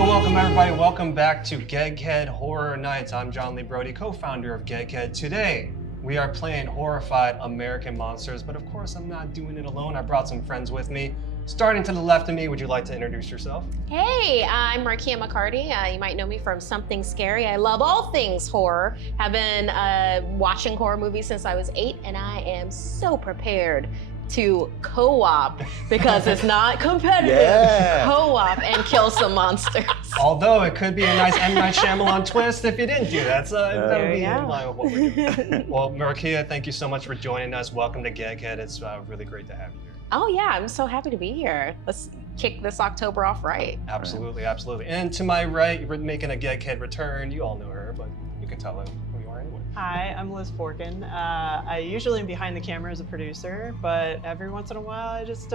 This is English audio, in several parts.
Welcome everybody. Welcome back to GEGGHEAD Horror Nights. I'm Jon Lee Brody, co-founder of GEGGHEAD. Today, we are playing Horrified American Monsters, but of course I'm not doing it alone. I brought some friends with me. Starting to the left of me, would you like to introduce yourself? Hey, I'm Markeia McCarty. You might know me from Something Scary. I love all things horror. Have been watching horror movies since I was 8, and I am so prepared to co-op because it's not competitive. Yeah. Co-op and kill some monsters. Although it could be a nice M. Night Shyamalan twist if you didn't do that. So that would be in line with what we're doing. Well, Markeia, thank you so much for joining us. Welcome to GEGGHEAD. It's really great to have you here. Oh yeah, I'm so happy to be here. Let's kick this October off right. Absolutely, absolutely. And to my right, you're making a GEGGHEAD return. You all know her, but you can tell them who you are anyway. Hi, I'm Liz Forkin. I usually am behind the camera as a producer, but every once in a while I just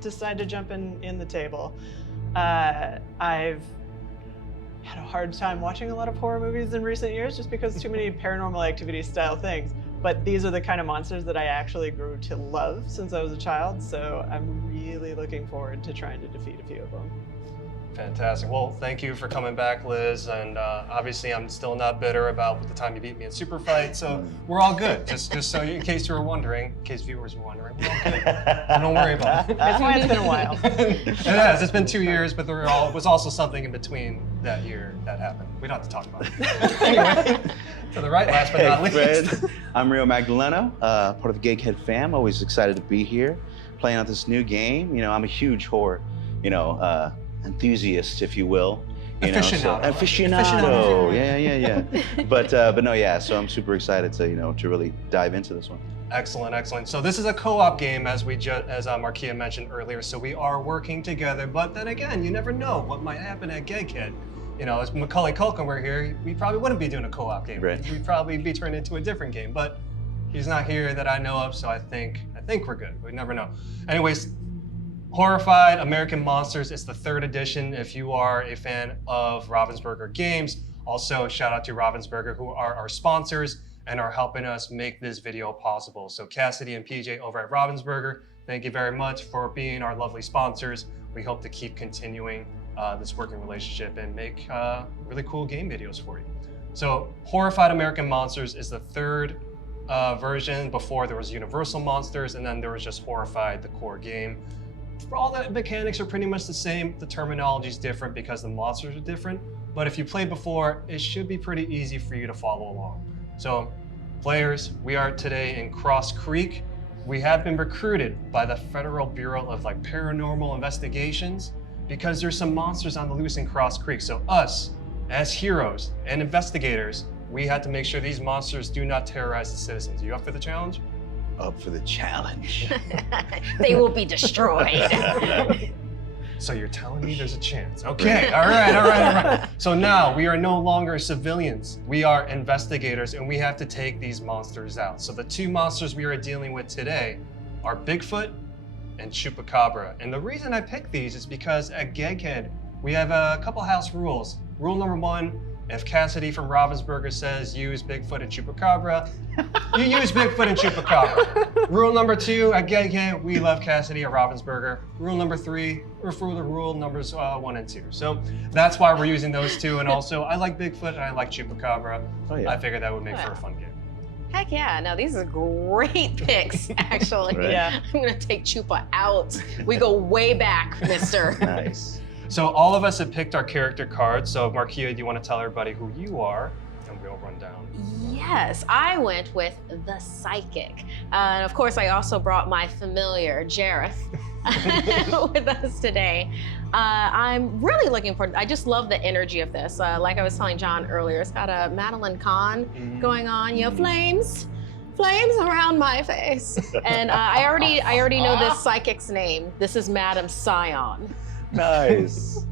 decide to jump in the table. I've had a hard time watching a lot of horror movies in recent years just because too many paranormal activity style things. But these are the kind of monsters that I actually grew to love since I was a child, so I'm really looking forward to trying to defeat a few of them. Fantastic. Well, thank you for coming back, Liz. And obviously, I'm still not bitter about the time you beat me in Super Fight, so we're all good. Just so in case you were wondering, in case viewers were wondering, we're all good. So don't worry about it. That's why it's been a while. It has. It's been 2 years, but there was also something in between that year that happened. We don't have to talk about it. Anyway, to the right, last but not least. Fred. I'm Rio Magdaleno, part of the GEGGHEAD fam. Always excited to be here, playing out this new game. You know, I'm a huge horror, enthusiast, if you will. Aficionado. Aficionado. Yeah. But no, yeah. So I'm super excited to really dive into this one. Excellent, excellent. So this is a co-op game, as Markeia mentioned earlier. So we are working together. But then again, you never know what might happen at GEGGHEAD. As Macaulay Culkin were here, we probably wouldn't be doing a co-op game. Right. We'd probably be turned into a different game. But he's not here that I know of, so I think we're good. We never know. Anyways. Horrified American Monsters is the 3rd edition if you are a fan of Ravensburger games. Also, shout out to Ravensburger, who are our sponsors and are helping us make this video possible. So Cassidy and PJ over at Ravensburger, thank you very much for being our lovely sponsors. We hope to keep continuing this working relationship and make really cool game videos for you. So Horrified American Monsters is the 3rd version. Before there was Universal Monsters, and then there was just Horrified, the core game. All the mechanics are pretty much the same. The terminology is different because the monsters are different. But if you played before, it should be pretty easy for you to follow along. So, players, we are today in Cross Creek. We have been recruited by the Federal Bureau of Paranormal Investigations because there's some monsters on the loose in Cross Creek. So us, as heroes and investigators, we had to make sure these monsters do not terrorize the citizens. Are you up for the challenge? Up for the challenge. They will be destroyed. So you're telling me there's a chance. Okay, all right. So now we are no longer civilians. We are investigators and we have to take these monsters out. So the 2 monsters we are dealing with today are Bigfoot and Chupacabra. And the reason I picked these is because at GEGGHEAD, we have a couple house rules. Rule number 1, if Cassidy from Ravensburger says use Bigfoot and Chupacabra, you use Bigfoot and Chupacabra. Rule number 2, at GEGGHEAD, we love Cassidy at Ravensburger. Rule number 3, refer to rule numbers 1 and 2. So that's why we're using those 2. And also, I like Bigfoot and I like Chupacabra. Oh, yeah. I figured that would make for a fun game. Heck yeah, no, these are great picks, actually. Right. Yeah. I'm gonna take Chupa out. We go way back, mister. Nice. So all of us have picked our character cards. So Markeia, do you want to tell everybody who you are? And we'll run down. Yes, I went with the psychic. And of course, I also brought my familiar, Jareth, with us today. I'm really looking forward. I just love the energy of this. Like I was telling John earlier, it's got a Madeline Kahn going on, flames around my face. And I already know this psychic's name. This is Madame Scion. Nice.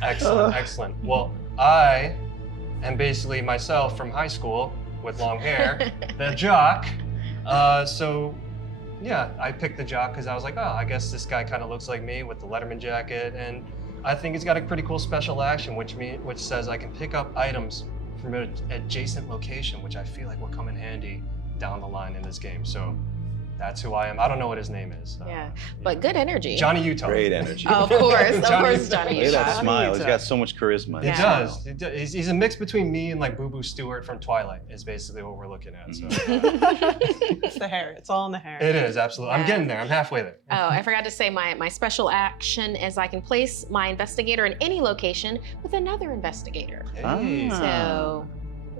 Excellent. Well, I am basically myself from high school with long hair, the jock. So yeah, I picked the jock because I was like, oh, I guess this guy kind of looks like me with the Letterman jacket, and I think he's got a pretty cool special action, which says I can pick up items from an adjacent location, which I feel like will come in handy down the line in this game. So That's who I am. I don't know what his name is. Yeah, but good energy. Johnny Utah. Great energy. Oh, of course, Johnny Johnny Look at that Utah. smile. He's got so much charisma. He does. He's a mix between me and like Boo Boo Stewart from Twilight. Is basically what we're looking at. So. It's the hair. It's all in the hair. It is absolutely. I'm Yeah. getting there. I'm halfway there. Oh, I forgot to say my special action is I can place my investigator in any location with another investigator. Hey. Ah. So,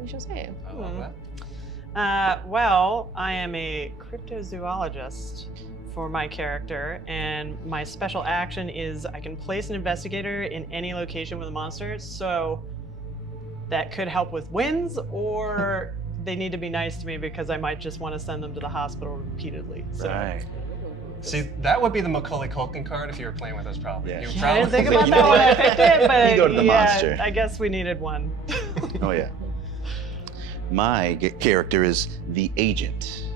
we shall say. I love that. Well, I am a cryptozoologist for my character, and my special action is I can place an investigator in any location with a monster. So that could help with wins, or they need to be nice to me because I might just want to send them to the hospital repeatedly. So. Right. See, that would be the Macaulay Culkin card if you were playing with us, probably. Yeah. You Yeah, I didn't think about You that know when I what? picked it, but You go to the yeah, monster. I guess we needed one. Oh, yeah. My character is the Agent.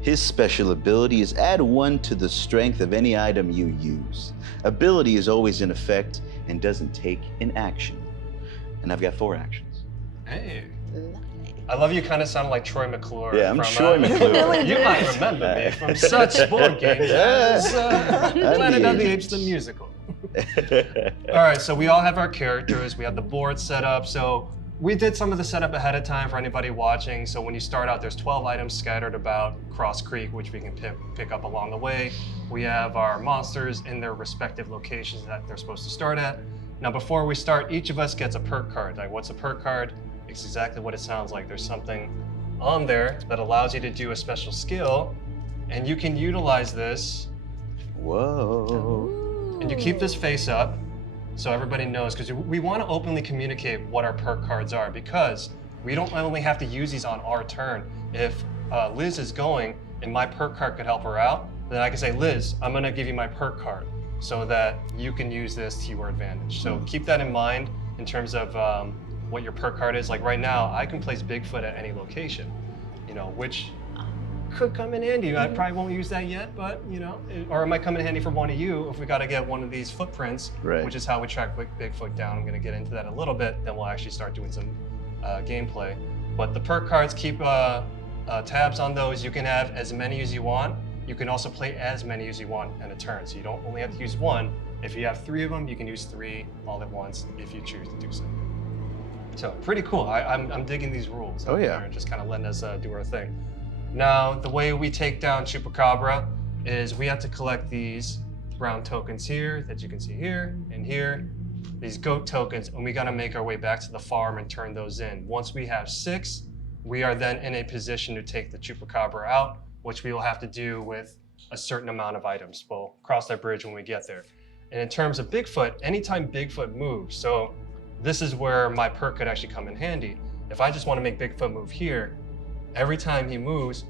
His special ability is add 1 to the strength of any item you use. Ability is always in effect and doesn't take an action. And I've got 4 actions. Hey. Lovely. I love you kind of sounded like Troy McClure. Yeah, I'm from, Troy McClure. You might remember me from such board games as Planet of the Apes the musical. All right, so we all have our characters. We have the board set up. So we did some of the setup ahead of time for anybody watching. So when you start out, there's 12 items scattered about Cross Creek, which we can pick up along the way. We have our monsters in their respective locations that they're supposed to start at. Now, before we start, each of us gets a perk card. Like, what's a perk card? It's exactly what it sounds like. There's something on there that allows you to do a special skill, and you can utilize this. Whoa. And you keep this face up so everybody knows, because we want to openly communicate what our perk cards are, because we don't only have to use these on our turn. If Liz is going and my perk card could help her out, then I can say, Liz, I'm going to give you my perk card so that you can use this to your advantage. So keep that in mind in terms of what your perk card is. Like right now, I can place Bigfoot at any location, which could come in handy. I probably won't use that yet, but or it might come in handy for one of you if we got to get one of these footprints, Right. which is how we track Bigfoot down. I'm going to get into that a little bit, then we'll actually start doing some gameplay. But the perk cards, keep tabs on those. You can have as many as you want. You can also play as many as you want in a turn, so you don't only have to use one. If you have 3 of them, you can use 3 all at once if you choose to do so. So pretty cool. I'm digging these rules. Oh, yeah. And just kind of letting us do our thing. Now, the way we take down Chupacabra is we have to collect these brown tokens here that you can see here and here, these goat tokens, and we got to make our way back to the farm and turn those in. Once we have 6, we are then in a position to take the Chupacabra out, which we will have to do with a certain amount of items. We'll cross that bridge when we get there. And in terms of Bigfoot, anytime Bigfoot moves, so this is where my perk could actually come in handy. If I just want to make Bigfoot move here, every time he moves,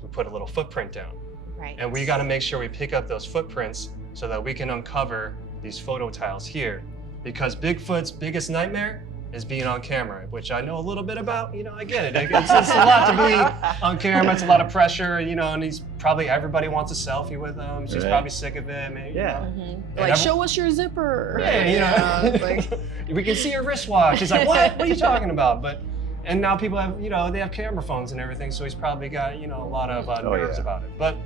we put a little footprint down. Right. And we got to make sure we pick up those footprints so that we can uncover these photo tiles here. Because Bigfoot's biggest nightmare is being on camera, which I know a little bit about. I get it. It's a lot to be on camera. It's a lot of pressure, and he's probably, everybody wants a selfie with him. She's Right. probably sick of it. Maybe, Yeah. Like, show us your zipper. Yeah, it's like, we can see your wristwatch. He's like, what? What are you talking about? And now people have, they have camera phones and everything, so he's probably got, a lot of nerves yeah. about it. But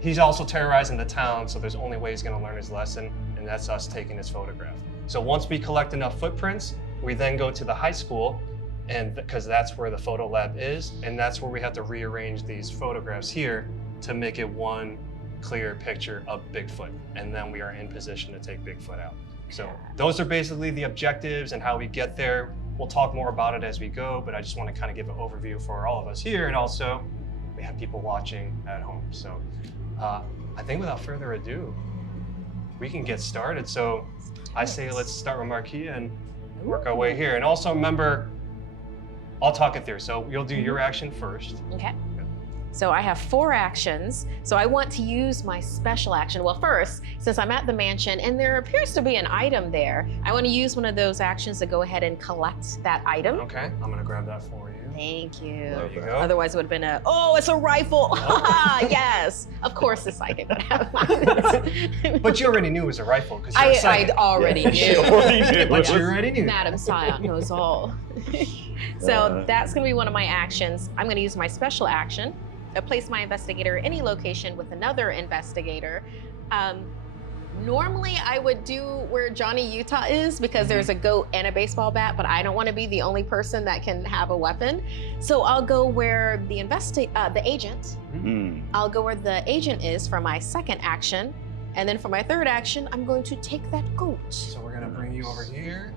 he's also terrorizing the town, so there's only way he's gonna learn his lesson, and that's us taking his photograph. So once we collect enough footprints, we then go to the high school, and because that's where the photo lab is, and that's where we have to rearrange these photographs here to make it one clear picture of Bigfoot, and then we are in position to take Bigfoot out. So those are basically the objectives and how we get there. We'll talk more about it as we go, but I just want to kind of give an overview for all of us here, and also we have people watching at home. So I think without further ado, we can get started. So I say let's start with Markeia and work our way here. And also remember, I'll talk it through. So you'll do your action first. okay. So I have 4 actions. So I want to use my special action. Well, first, since I'm at the mansion and there appears to be an item there, I want to use one of those actions to go ahead and collect that item. Okay, I'm gonna grab that for you. Thank you. There you go. Otherwise it would have been it's a rifle. Yes. Of course the psychic would have mine. But you already knew it was a rifle because you're a I psychic. already She knew. already knew. But you already knew. Madam Scion knows all. So that's gonna be one of my actions. I'm gonna use my special action place my investigator in any location with another investigator. Normally I would do where Johnny Utah is because there's a goat and a baseball bat, but I don't want to be the only person that can have a weapon. So I'll go where the agent. I'll go where the agent is for my second action. And then for my third action, I'm going to take that goat. So we're gonna bring you over here.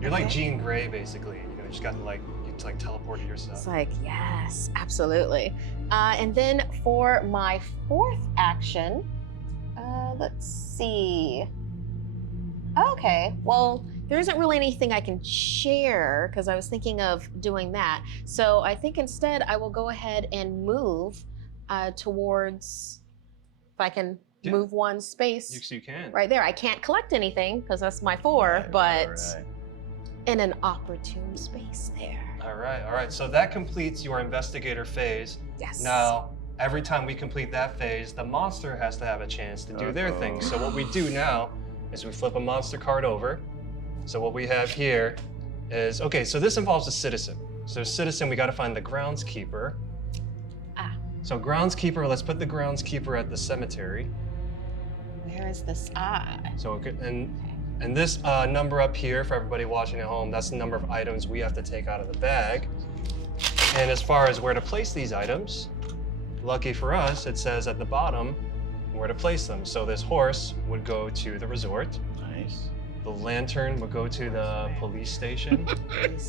You're like Jean Grey, basically. You just got to you teleported yourself. It's like, yes, absolutely. And then for my fourth action, let's see. Okay, well, there isn't really anything I can share because I was thinking of doing that. So I think instead I will go ahead and move towards, if I can move one space. Yes, you can. Right there. I can't collect anything because that's my 4, but in an opportune space there. All right. So that completes your investigator phase. Yes. Now, every time we complete that phase, the monster has to have a chance to do their thing. So what we do now is we flip a monster card over. So what we have here is, okay, so this involves a citizen. So citizen, we got to find the groundskeeper. So groundskeeper, let's put the groundskeeper at the cemetery. Where is this eye? So, and this number up here, for everybody watching at home, that's the number of items we have to take out of the bag. And as far as where to place these items, lucky for us, it says at the bottom where to place them. So this horse would go to the resort. Nice. The lantern would go to the police station.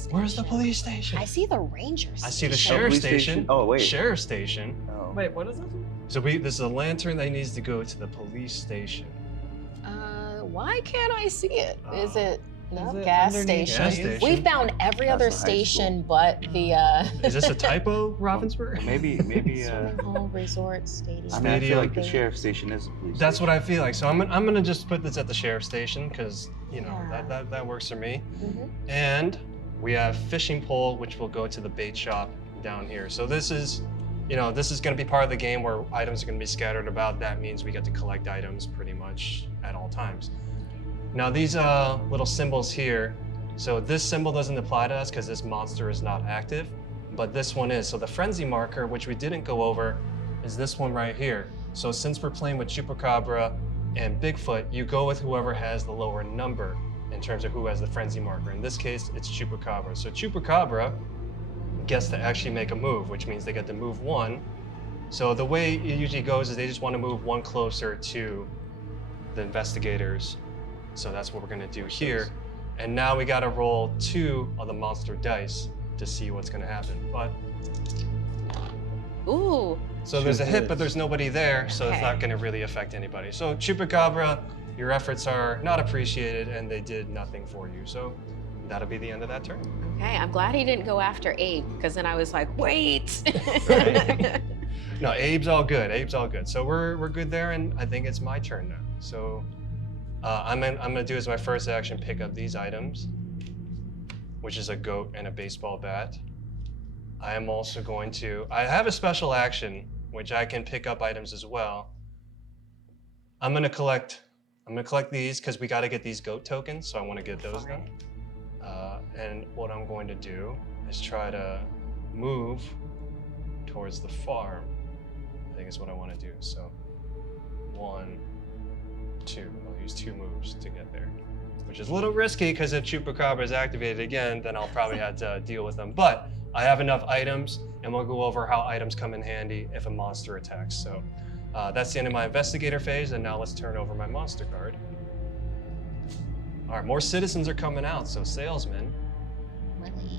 Where's the police station? I see the ranger station. I see the sheriff's station. Oh, wait. Sheriff's station. Oh. Wait, what is this? So this is a lantern that needs to go to the police station. Why can't I see it? Is it Is it gas underneath? station? Gas station. We found every That's other the high station but the Is this a typo, Ravensburger? Maybe. swimming hole resort stadium. I mean, I feel like the Stadium. sheriff's station is a police That's station. what I feel like. So I'm gonna just put this at the sheriff's station because that works for me. And we have fishing pole, which will go to the bait shop down here. So this is gonna be part of the game where items are gonna be scattered about. That means we get to collect items pretty much at all times. Now these little symbols here, so this symbol doesn't apply to us because this monster is not active, but this one is. So the frenzy marker, which we didn't go over, is this one right here. So since we're playing with Chupacabra and Bigfoot, you go with whoever has the lower number in terms of who has the frenzy marker. In this case, it's Chupacabra. So Chupacabra gets to actually make a move, which means they get to move 1. So the way it usually goes is they just want to move 1 closer to the investigators. So that's what we're gonna do here. And now we gotta roll 2 of the monster dice to see what's gonna happen. But Ooh. so there's a hit, but there's nobody there, so it's Okay. not gonna really affect anybody. So Chupacabra, your efforts are not appreciated and they did nothing for you. So that'll be the end of that turn. Okay, I'm glad he didn't go after Abe because then I was like, wait. Right. No, Abe's all good. Abe's all good. So we're good there, and I think it's my turn now. So I'm gonna do as my first action, pick up these items, which is a goat and a baseball bat. I am also going to, I have a special action, which I can pick up items as well. I'm gonna collect these because we gotta get these goat tokens, so I wanna get those done. And what I'm going to do is try to move towards the farm. I think is what I wanna do. So 1, 2, I'll use 2 moves to get there, which is a little risky because if Chupacabra is activated again, then I'll probably have to deal with them. But I have enough items, and we'll go over how items come in handy if a monster attacks. So that's the end of my investigator phase, and now let's turn over my monster card. All right, more citizens are coming out, so salesman.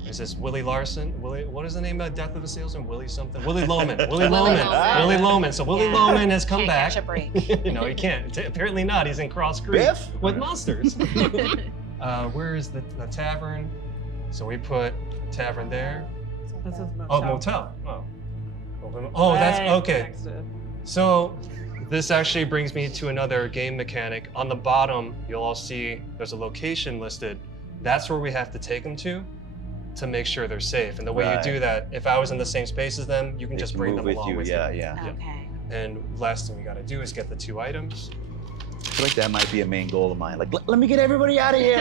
Is this Willie Larson? What is the name of Death of a Salesman? Willie something? Willie Loman. Willie Loman. Loman. Willie Loman. So Willie Loman has come Can't back. catch a break. No, he can't. Apparently not. He's in Cross Creek Biff? with monsters. Where is the tavern? So we put tavern there. This is motel. Oh, motel. Oh, that's okay. Next to it. So this actually brings me to another game mechanic. On the bottom, you'll all see there's a location listed. That's where we have to take them to make sure they're safe. And the way you do that, if I was in the same space as them, you can just bring them along with you. Yeah. Okay. And last thing we gotta do is get the 2 items. I feel like that might be a main goal of mine. Like, let me get everybody out of here.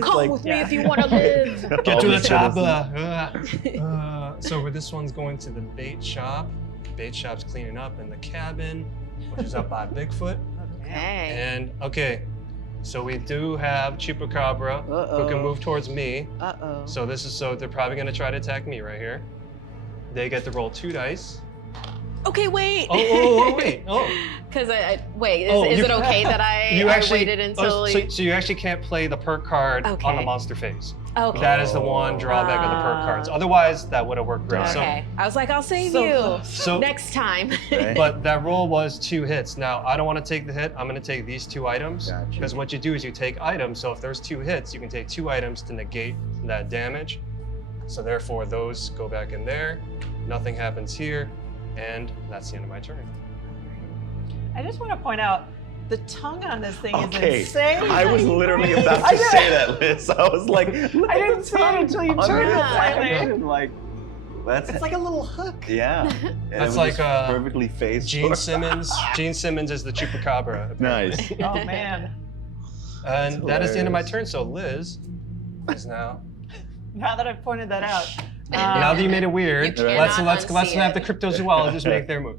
Come with me if you want to live. Get to the chopper. So this one's going to the bait shop. Bait shop's cleaning up in the cabin, which is up by Bigfoot. Okay. And okay, so we do have Chupacabra who can move towards me. So they're probably gonna try to attack me right here. They get to roll 2 dice. Okay, wait. Wait. Because wait, is Oh, it okay that I waited until? So you actually can't play the perk card on the Okay. monster phase. Okay. That is the one drawback of the perk cards. Otherwise, that would have worked great. Okay. I was like, I'll save So you close. So next time. Right? but that roll was 2 hits. Now, I don't want to take the hit. I'm going to take these 2 items. Gotcha. Because what you do is you take items. So if there's 2 hits, you can take 2 items to negate that damage. So therefore, those go back in there. Nothing happens here. And that's the end of my turn. I just want to point out the tongue on this thing Okay. is insane. I was literally about to say that, Liz. I was like, I didn't see it until you turned it slightly. Like, that's It's like a little hook. yeah. And That's it was like, just perfectly phased. Gene Simmons. Gene Simmons is the Chupacabra. Nice. Oh man. And that is the end of my hilarious. turn. So Liz is now. Now that I've pointed that out. Now that you made it weird, You let's cannot have unsee the it. cryptozoologists make their move.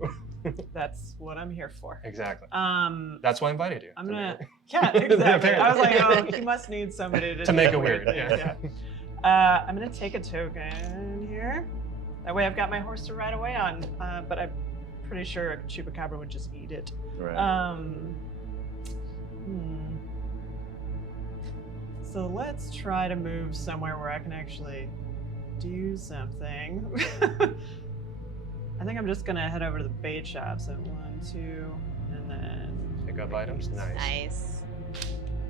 That's what I'm here for. Exactly. That's That's why I invited you. I'm gonna. Yeah, exactly. Apparently. I was like, oh, he must need somebody to To do make the it weird, things, yeah. I'm gonna take a token here. That way, I've got my horse to ride away on. But I'm pretty sure a Chupacabra would just eat it. Right. So let's try to move somewhere where I can actually do something. I think I'm just gonna head over to the bait shop. So 1, 2, and then Pick up items. Nice. Nice.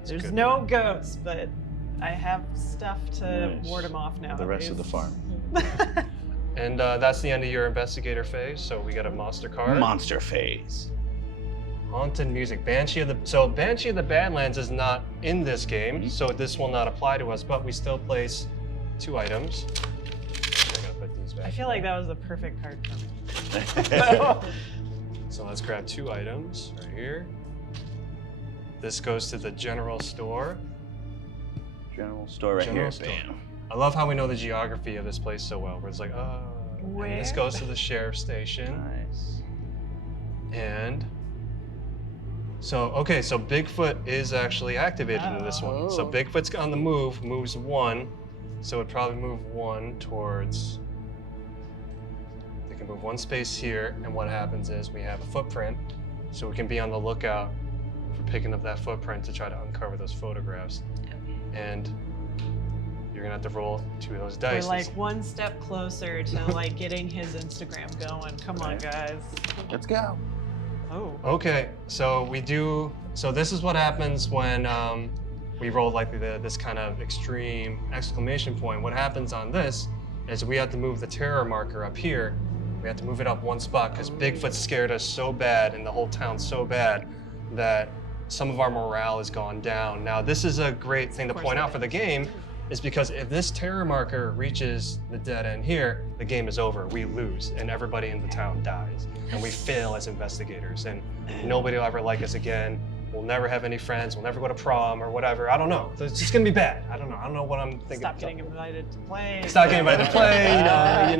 there's good. no goats, but I have stuff to Nice. ward them off now. The rest of the farm. And that's the end of your investigator phase. So we got a monster card. Monster phase. Haunted music. Banshee of the Badlands is not in this game, Mhm. so this will not apply to us. But we still place 2 items. I gotta put these back. I feel like that was the perfect card for me. So let's grab 2 items right here. This goes to the general store. General store right General here. store. Bam. I love how we know the geography of this place so well. Where it's like, and this Where? goes to the sheriff's station. Nice. And so Bigfoot is actually activated in this one. So Oh. Bigfoot's on the move, moves 1. So it'd probably move 1 towards. They can move 1 space here, and what happens is we have a footprint, so we can be on the lookout for picking up that footprint to try to uncover those photographs. And you're gonna have to roll 2 of those We're dice. like one step closer to like getting his Instagram going. Come on, Right. guys. Let's go. Oh. Okay, so we do. So this is what happens when we roll like this kind of extreme exclamation point. What happens on this is we have to move the terror marker up here. We have to move it up 1 spot because Bigfoot scared us so bad and the whole town so bad that some of our morale has gone down. Now this is a great thing to Of course point it out for the game, is because if this terror marker reaches the dead end here, the game is over. We lose, and everybody in the town dies, and we fail as investigators, and nobody will ever like us again. We'll never have any friends. We'll never go to prom or whatever. I don't know. It's just gonna be bad. I don't know. I don't know what I'm thinking. Stop getting invited to play. Stop getting invited to play.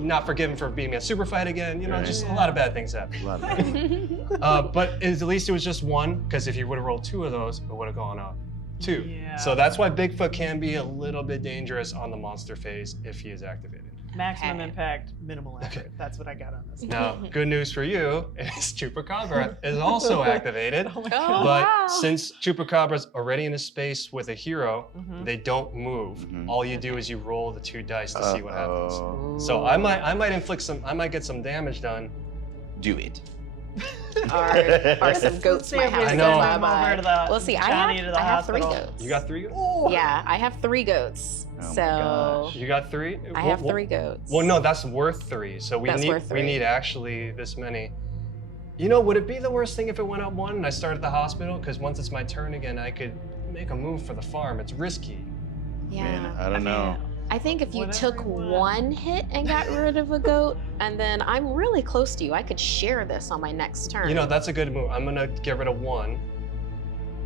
Not forgiven for beating me at super fight again. Right. Just a lot of bad things happen. A lot of that. But at least it was just 1, because if you would have rolled 2 of those, it would have gone up 2. Yeah. So that's why Bigfoot can be a little bit dangerous on the monster phase if he is activated. Maximum Okay. impact, minimal effort. That's what I got on this. Now, good news for you is Chupacabra is also activated. Oh my Oh, But wow. since Chupacabra's already in a space with a hero, Mhm. they don't move. Mhm. All you do is you roll the 2 dice to see what happens. Uh-oh. So I might get some damage done. Do it. Are some goats Let's see my if we house? I send know. them over to the Well, see, Johnny to the I have 3 hospital. goats. You got 3? Oh. Yeah, I have 3 goats. Oh my so gosh. You got 3? I have 3 goats. Well, no, that's worth 3. So That's worth we 3. need actually this many. You know, would it be the worst thing if it went up 1 and I started at the hospital? Because once it's my turn again, I could make a move for the farm. It's risky. Yeah. Man, I don't know. I think if you Whatever took you want. one hit and got rid of a goat, and then I'm really close to you, I could share this on my next turn. You know, that's a good move. I'm gonna get rid of one.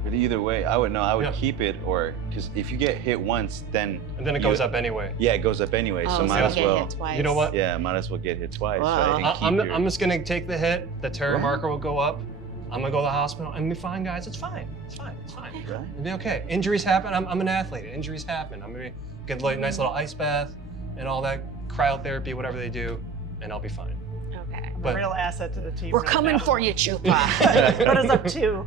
But either way, I would Yeah. keep it, or because if you get hit once, then And then it goes up anyway. Yeah, it goes up anyway. Oh, so might you as get well. hit twice. You know what? Yeah, might as well get hit twice, Wow. right? And keep I'm just gonna take the hit. The terror Right. marker will go up. I'm gonna go to the hospital and be fine, guys. It's fine. It's fine. It's fine. Right. It'll be okay. Injuries happen. I'm an athlete. Injuries happen. I'm gonna get a nice little ice bath and all that cryotherapy, whatever they do, and I'll be fine. Okay. I'm But- a real asset to the team. We're right coming now. for you, Chupa. What is up 2?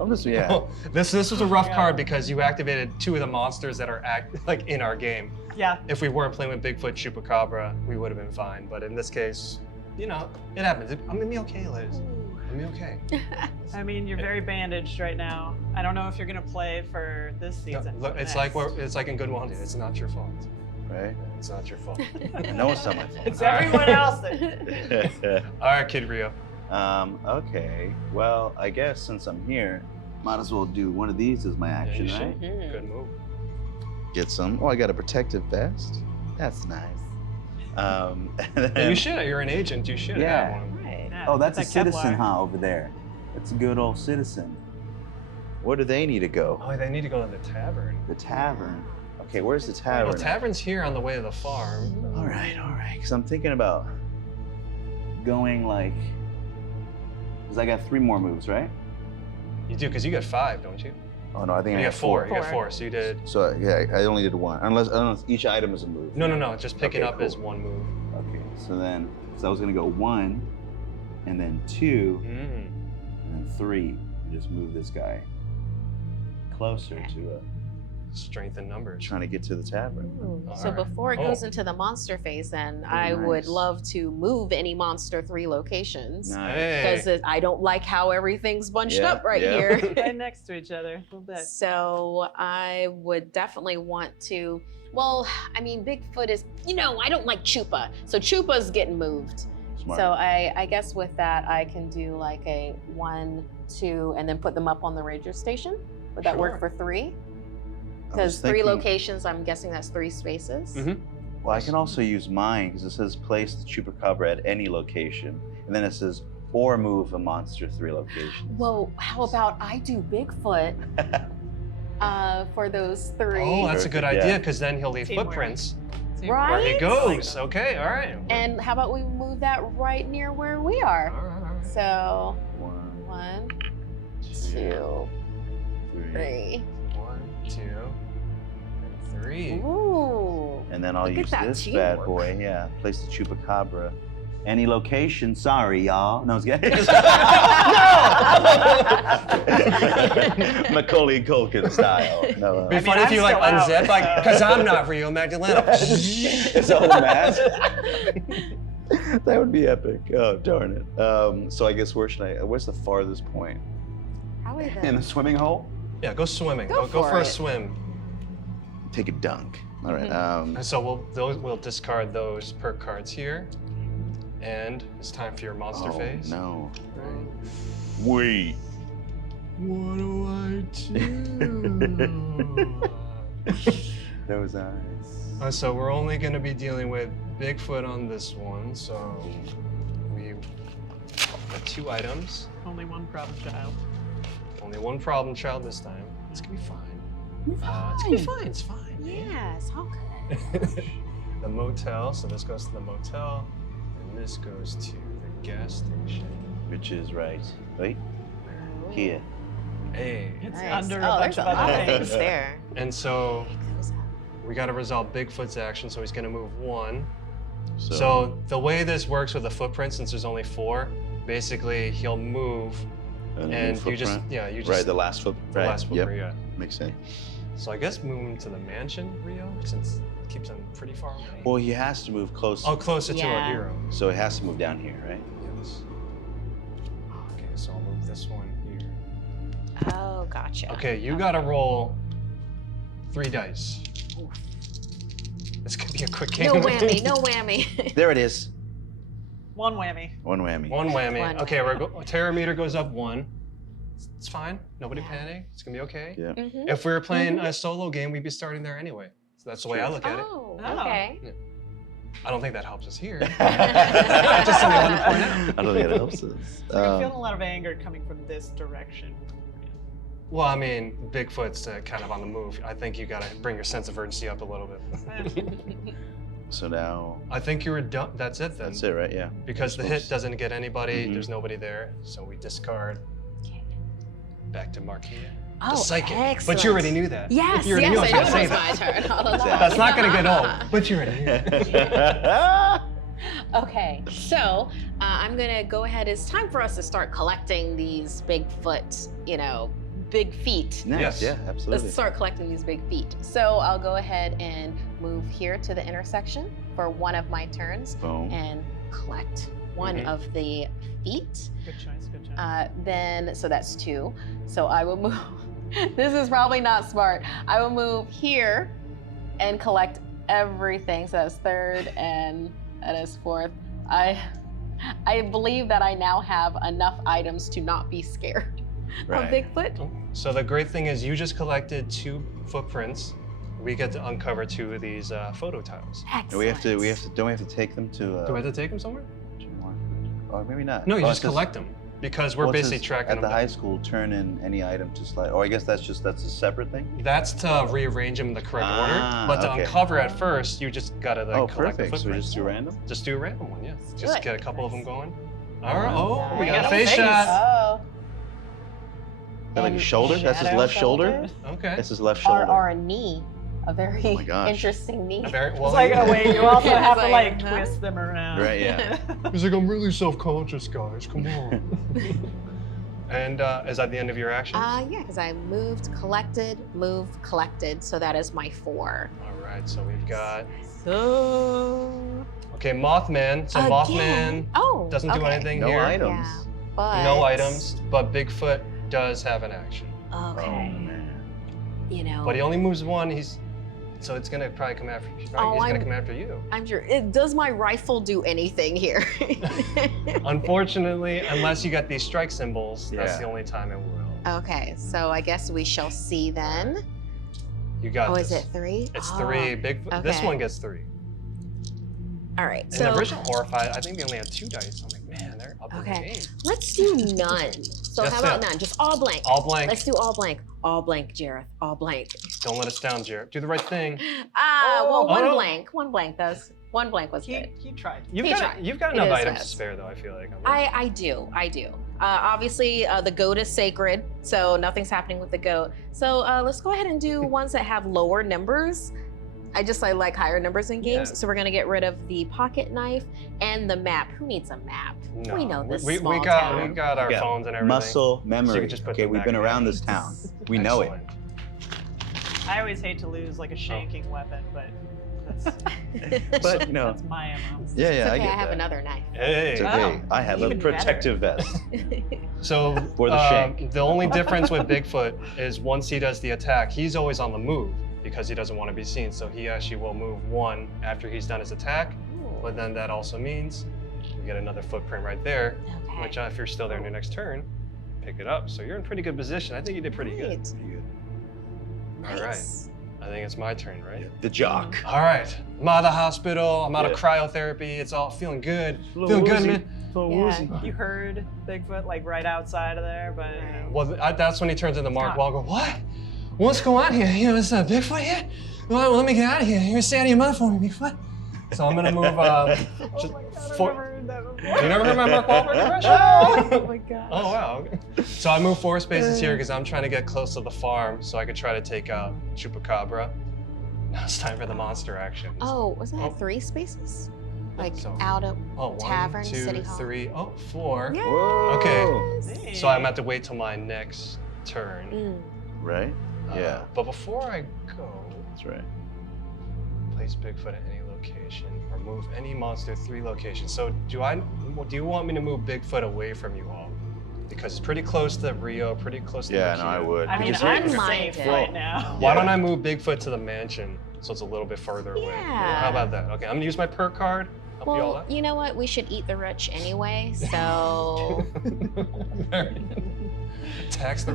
I'm just, yeah. This was a rough Yeah. card because you activated 2 of the monsters that are like in our game. Yeah. If we weren't playing with Bigfoot, Chupacabra, we would have been fine. But in this case, you know, it happens. I'm gonna be okay, Liz. I'm gonna be okay. I mean, you're very bandaged right now. I don't know if you're gonna play for this No, season. look, or it's next. like in Good Hunting. It's not your fault. Right? It's not your fault. I know it's not my It's fault. everyone else's. All right, Kid Rio. Okay. Well, I guess since I'm here, might as well do one of these as my action, you should. right? Mhm. Good move. Get some. Oh, I got a protective vest. That's nice. And Yeah, then- you should. You're an agent. You should Yeah. have one. Right. Yeah, Oh, that's a that citizen, Kevlar. huh, over there. That's a good old citizen. Where do they need to go? Oh, they need to go to the tavern. The tavern. Okay, where's the Well, tavern? the tavern's here on the way to the farm. All right. Because I'm thinking about going like, because I got 3 more moves, right? You do, because you get 5, don't you? Oh no, I think You I got got 4. You got Four. 4. So you did. So yeah, I only did 1. Unless each item is a move. No. Just pick it Okay, up cool. as one move. Okay. So I was gonna go 1, and then 2, Mm. and then 3. And just move this guy closer to Strength in numbers. trying to get to the tavern. Ooh. All So right. before it Oh. goes into the monster phase, then I would nice. love to move any monster 3 locations. Nice. Hey. Because I don't like how everything's bunched Yeah, up right yeah. here. Right next to each other. A little bit. So I would definitely want to. Well, I mean, Bigfoot is. I don't like Chupa, so Chupa's getting moved. Smart. So I guess with that, I can do like a 1, 2, and then put them up on the ranger station. Would that work Sure. for 3? I was Because 3 thinking- locations, I'm guessing that's 3 spaces. Mhm. Well, I can also use mine because it says place the Chupacabra at any location, and then it says or move a monster 3 locations. Well, how about I do Bigfoot for those 3? Oh, that's a good Perfect, idea, yeah. because then he'll leave Teamwork. footprints Right? where he Right? goes. Okay, all right. And how about we move that right near where we are? All right. So 1, 1, 2, 2, 3. 3. 1, 2, and 3. Ooh. And then I'll Look at use that this bad teamwork. boy. Yeah, place the Chupacabra. Any location. Sorry, y'all. No, it's good. Macaulay Culkin style. No, Be I mean, funny if I'm you like still out, unzip, like, so- because I'm not Rio Magdaleno. it's a whole mask. That would be epic. Oh, darn it. So I guess where's the farthest point? Probably In the. the swimming hole? Yeah, go swimming. Go Go for for a it. swim. Take a dunk. All right. Mm-hmm. And so we'll discard those perk cards here. And it's time for your monster oh, phase. no. Right. Wait. What do I do? Those eyes. So we're only going to be dealing with Bigfoot on this one. So we have 2 items. Only one problem child. Only 1 problem child this time. It's going to be fine. It's going to be fine. It's fine. Yeah, it's all good. The motel. So this goes to the motel. And this goes to the gas station. Which is right. Wait. Here. Hey. It's Nice. under a Oh, bunch there's of a lot other of things. things there. And so Pick those up. we got to resolve Bigfoot's action. So he's going to move 1. So the way this works with the footprint, since there's only 4, basically he'll move, and you just right, the last foot. the Right. last Yep. footprint, yeah. Makes sense. So I guess move him to the mansion, Rio, since it keeps him pretty far away. Well, he has to move close. Oh, closer to Yeah. our hero. So he has to move down here, right? Yes. Okay, so I'll move this one here. Oh, gotcha. Okay, you gotta roll 3 dice. This could be a quick game. No whammy, no whammy. There it is. One whammy. One whammy. 1 whammy. One Okay, whammy. terror meter goes up 1. It's fine. Nobody panic. It's gonna be okay. Yeah. Mhm. If we were playing a solo game, we'd be starting there anyway. So that's the way I look at it. Oh, Oh. okay. I don't think that helps us here. Just something I wanted to point out. I don't think it helps us. So I'm feeling a lot of anger coming from this direction. Well, I mean, Bigfoot's kind of on the move. I think you gotta bring your sense of urgency up a little bit. So now, I think you were done. That's it then. that's it, right? Yeah. Because the hit doesn't get anybody, Mhm. there's nobody there, so we discard. Okay. Back to Markeia. Oh, The psychic. excellent. But you already knew that. Yes, You already yes, knew I was knew gonna it say was that. my turn all along. That's not gonna get old, but you already knew. Okay, so I'm gonna go ahead. It's time for us to start collecting these Bigfoot, big feet. Nice. Yes. Yeah, absolutely. Let's start collecting these big feet. So I'll go ahead and move here to the intersection for one of my turns Boom. and collect one Mhm. of the feet. Good choice, good choice. So that's 2. So I will move. This is probably not smart. I will move here and collect everything. So that's 3rd and that is 4th. I believe that I now have enough items to not be scared Right. of Bigfoot. So the great thing is you just collected 2 footprints. We get to uncover 2 of these photo tiles. Excellent. And don't we have to take them to? Do I have to take them somewhere? Or maybe not. No, you Oh, just it says- collect them because we're well, it basically says tracking at the them. high school. Turn in any item to slide. Oh, I guess that's a separate thing. That's to rearrange them in the correct Ah, order. But to okay. uncover at first, you just gotta Oh, collect the perfect. So we footprints. just do random. Just do a random one, yeah. Just it. get a couple of them Nice. going. All right. Oh, we Nice. got a face shot. Oh. Is that like a And shoulder? That's his shadow left shoulder. Okay. That's his left shoulder. Or a knee. A very Oh my gosh. interesting knee. A very, well, It's like, oh wait, you also It's have to like, like huh? twist them around. Right, yeah. He's like, I'm really self-conscious, guys. Come on. And is that the end of your actions? Yeah, because I moved, collected. So that is my 4. All right. So we've got So okay, Mothman. So Mothman doesn't do okay. anything No here. items. Yeah, but No items, but Bigfoot does have an action. Oh Okay, man. But he only moves 1. So it's gonna probably come after. He's gonna come after you. I'm sure. Does my rifle do anything here? Unfortunately, unless you get these strike symbols, that's Yeah. the only time it will. Okay, so I guess we shall see then. You got Oh, this. is it 3? It's Oh, 3. Bigfoot. This okay. one gets 3. All right, In so the original Horrified, I think they only had 2 dice. I'm like, man, they're up in the Okay. game. let's do none. So Just how about that. none? Just all blank. All blank. Let's do all blank. All blank, Jareth. All blank. Don't let us down, Jared. Do the right thing. Well, Oh, one no. blank. One blank was good. He tried. You've He got tried. you've got It enough is items to best. spare, though. I feel like. I do. Obviously, the goat is sacred, so nothing's happening with the goat. So let's go ahead and do ones that have lower numbers. I like higher numbers in games, Yeah. so we're gonna get rid of the pocket knife and the map. Who needs a map? No, We know this we small got town. we got our Yeah. phones and everything. Muscle So you memory. can just put Okay, them we've back been in. around this town. We know it. Excellent. I always hate to lose like a shanking weapon, but that's But that's my MO. yeah, It's I okay, get I have that. another knife. Hey. It's okay. I have a Even better. protective vest. So For the shank. the only difference with Bigfoot is once he does the attack, he's always on the move because he doesn't want to be seen. So he actually will move 1 after he's done his attack. But then that also means we get another footprint right there, Okay. which if you're still there in your next turn, pick it up. So you're in pretty good position. I think you did pretty good. Right. Pretty good. All right. Nice. I think it's my turn, right? The jock. All right. I'm out of the hospital. I'm out Yeah. of cryotherapy. It's all feeling good. Little Feeling good, woozy. man. Yeah. You heard Bigfoot like right outside of there, but Well, that's when he turns into Mark Stop. Wall. Go, what? What's going on here? Is Bigfoot here? Well, let me get out of here. You're stay out of your mother for me, Bigfoot. So I'm gonna move. Just you never heard my Mark Wahlberg impression? Oh my god. Oh wow. Okay. So I move 4 spaces here because I'm trying to get close to the farm so I could try to take out Chupacabra. Now it's time for the monster action. Oh, was that Oh. 3 spaces? Like So- out of Oh, 1, Tavern, 2, City Hall. 3, 4. Yes. Whoa. Okay. So I'm gonna have to wait till my next turn. Mm. Right? Yeah. But before I go, That's right. place Bigfoot at any location or move any monster 3 locations. So do you want me to move Bigfoot away from you all? Because it's pretty close to Rio, pretty close to Yeah, no, Markeia. I would. I mean, Because I'm you're- Minded. safe right now. Why don't I move Bigfoot to the mansion so it's a little bit further away? Yeah. How about that? Okay, I'm gonna use my perk card. Help you all Well, out. you know what? We should eat the rich anyway, so. Tax the.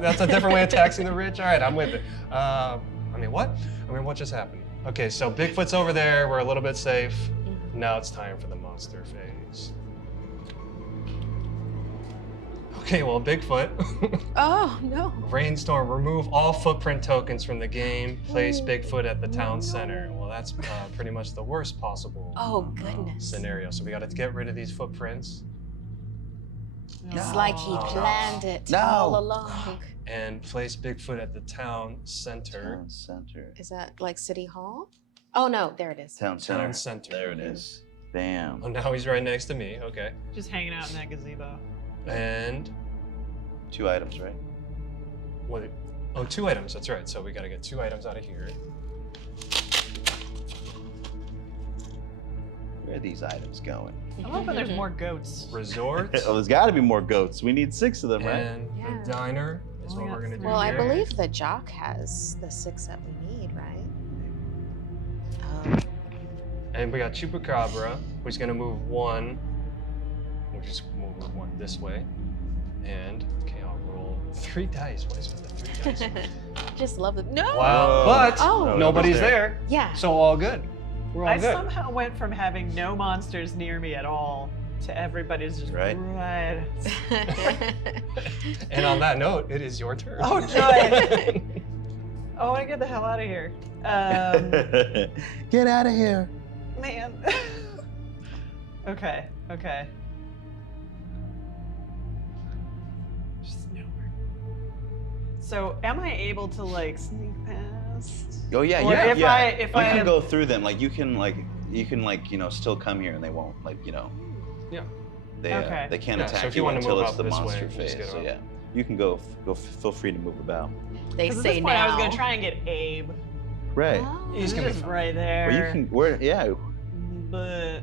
That's a different way of taxing the rich. All right, I'm with it. I mean, what just happened? Okay, so Bigfoot's over there. We're a little bit safe. Now it's time for the monster phase. Okay, well, Bigfoot. Oh, no. Rainstorm, remove all footprint tokens from the game. Place Bigfoot at the town center. Well, that's pretty much the worst possible Oh, goodness. scenario. So we got to get rid of these footprints It's like he planned it No. all along. and place Bigfoot at the town center. Town center. Is that like City Hall? Oh, no, there it is. Town center. Town center. There it is. Bam. Oh, now he's right next to me. Okay. Just hanging out in that gazebo. And 2 items, right? what? Oh, 2 items. That's right. So we got to get 2 items out of here. Where are these items going? I'm hoping there's more goats. Resort Oh, there's got to be more goats. We need 6 of them, right? and Yeah. the diner is Oh, what yeah. we're gonna do. Well, I here. believe the jock has the 6 that we need, right? And we got Chupacabra, who's gonna move 1. We'll just move 1 this way. And okay, I'll roll 3 dice. What is with the 3 dice? Just love it. No! Wow. But Oh. No, nobody's nobody's there. Yeah. So all good. We're all I good. somehow went from having no monsters near me at all to everybody's just Right. right. And on that note, it is your turn. Oh, joy. I want to get the hell out of here. Get out of here. Man. Okay. Just nowhere. So, am I able to like sneak past? Oh yeah, Or yeah, if yeah. I you can am- go through them. Like you can still come here and they won't Yeah. They Okay. they can't Yeah, so attack if you you wanna until move it's out the this way, monster we'll just phase. get So up. yeah, you can go feel free to move about. They 'Cause at say this point, now. I was gonna try and get Abe. Right. Oh. He's He's gonna be just fine. right there. Well, you can. Yeah. But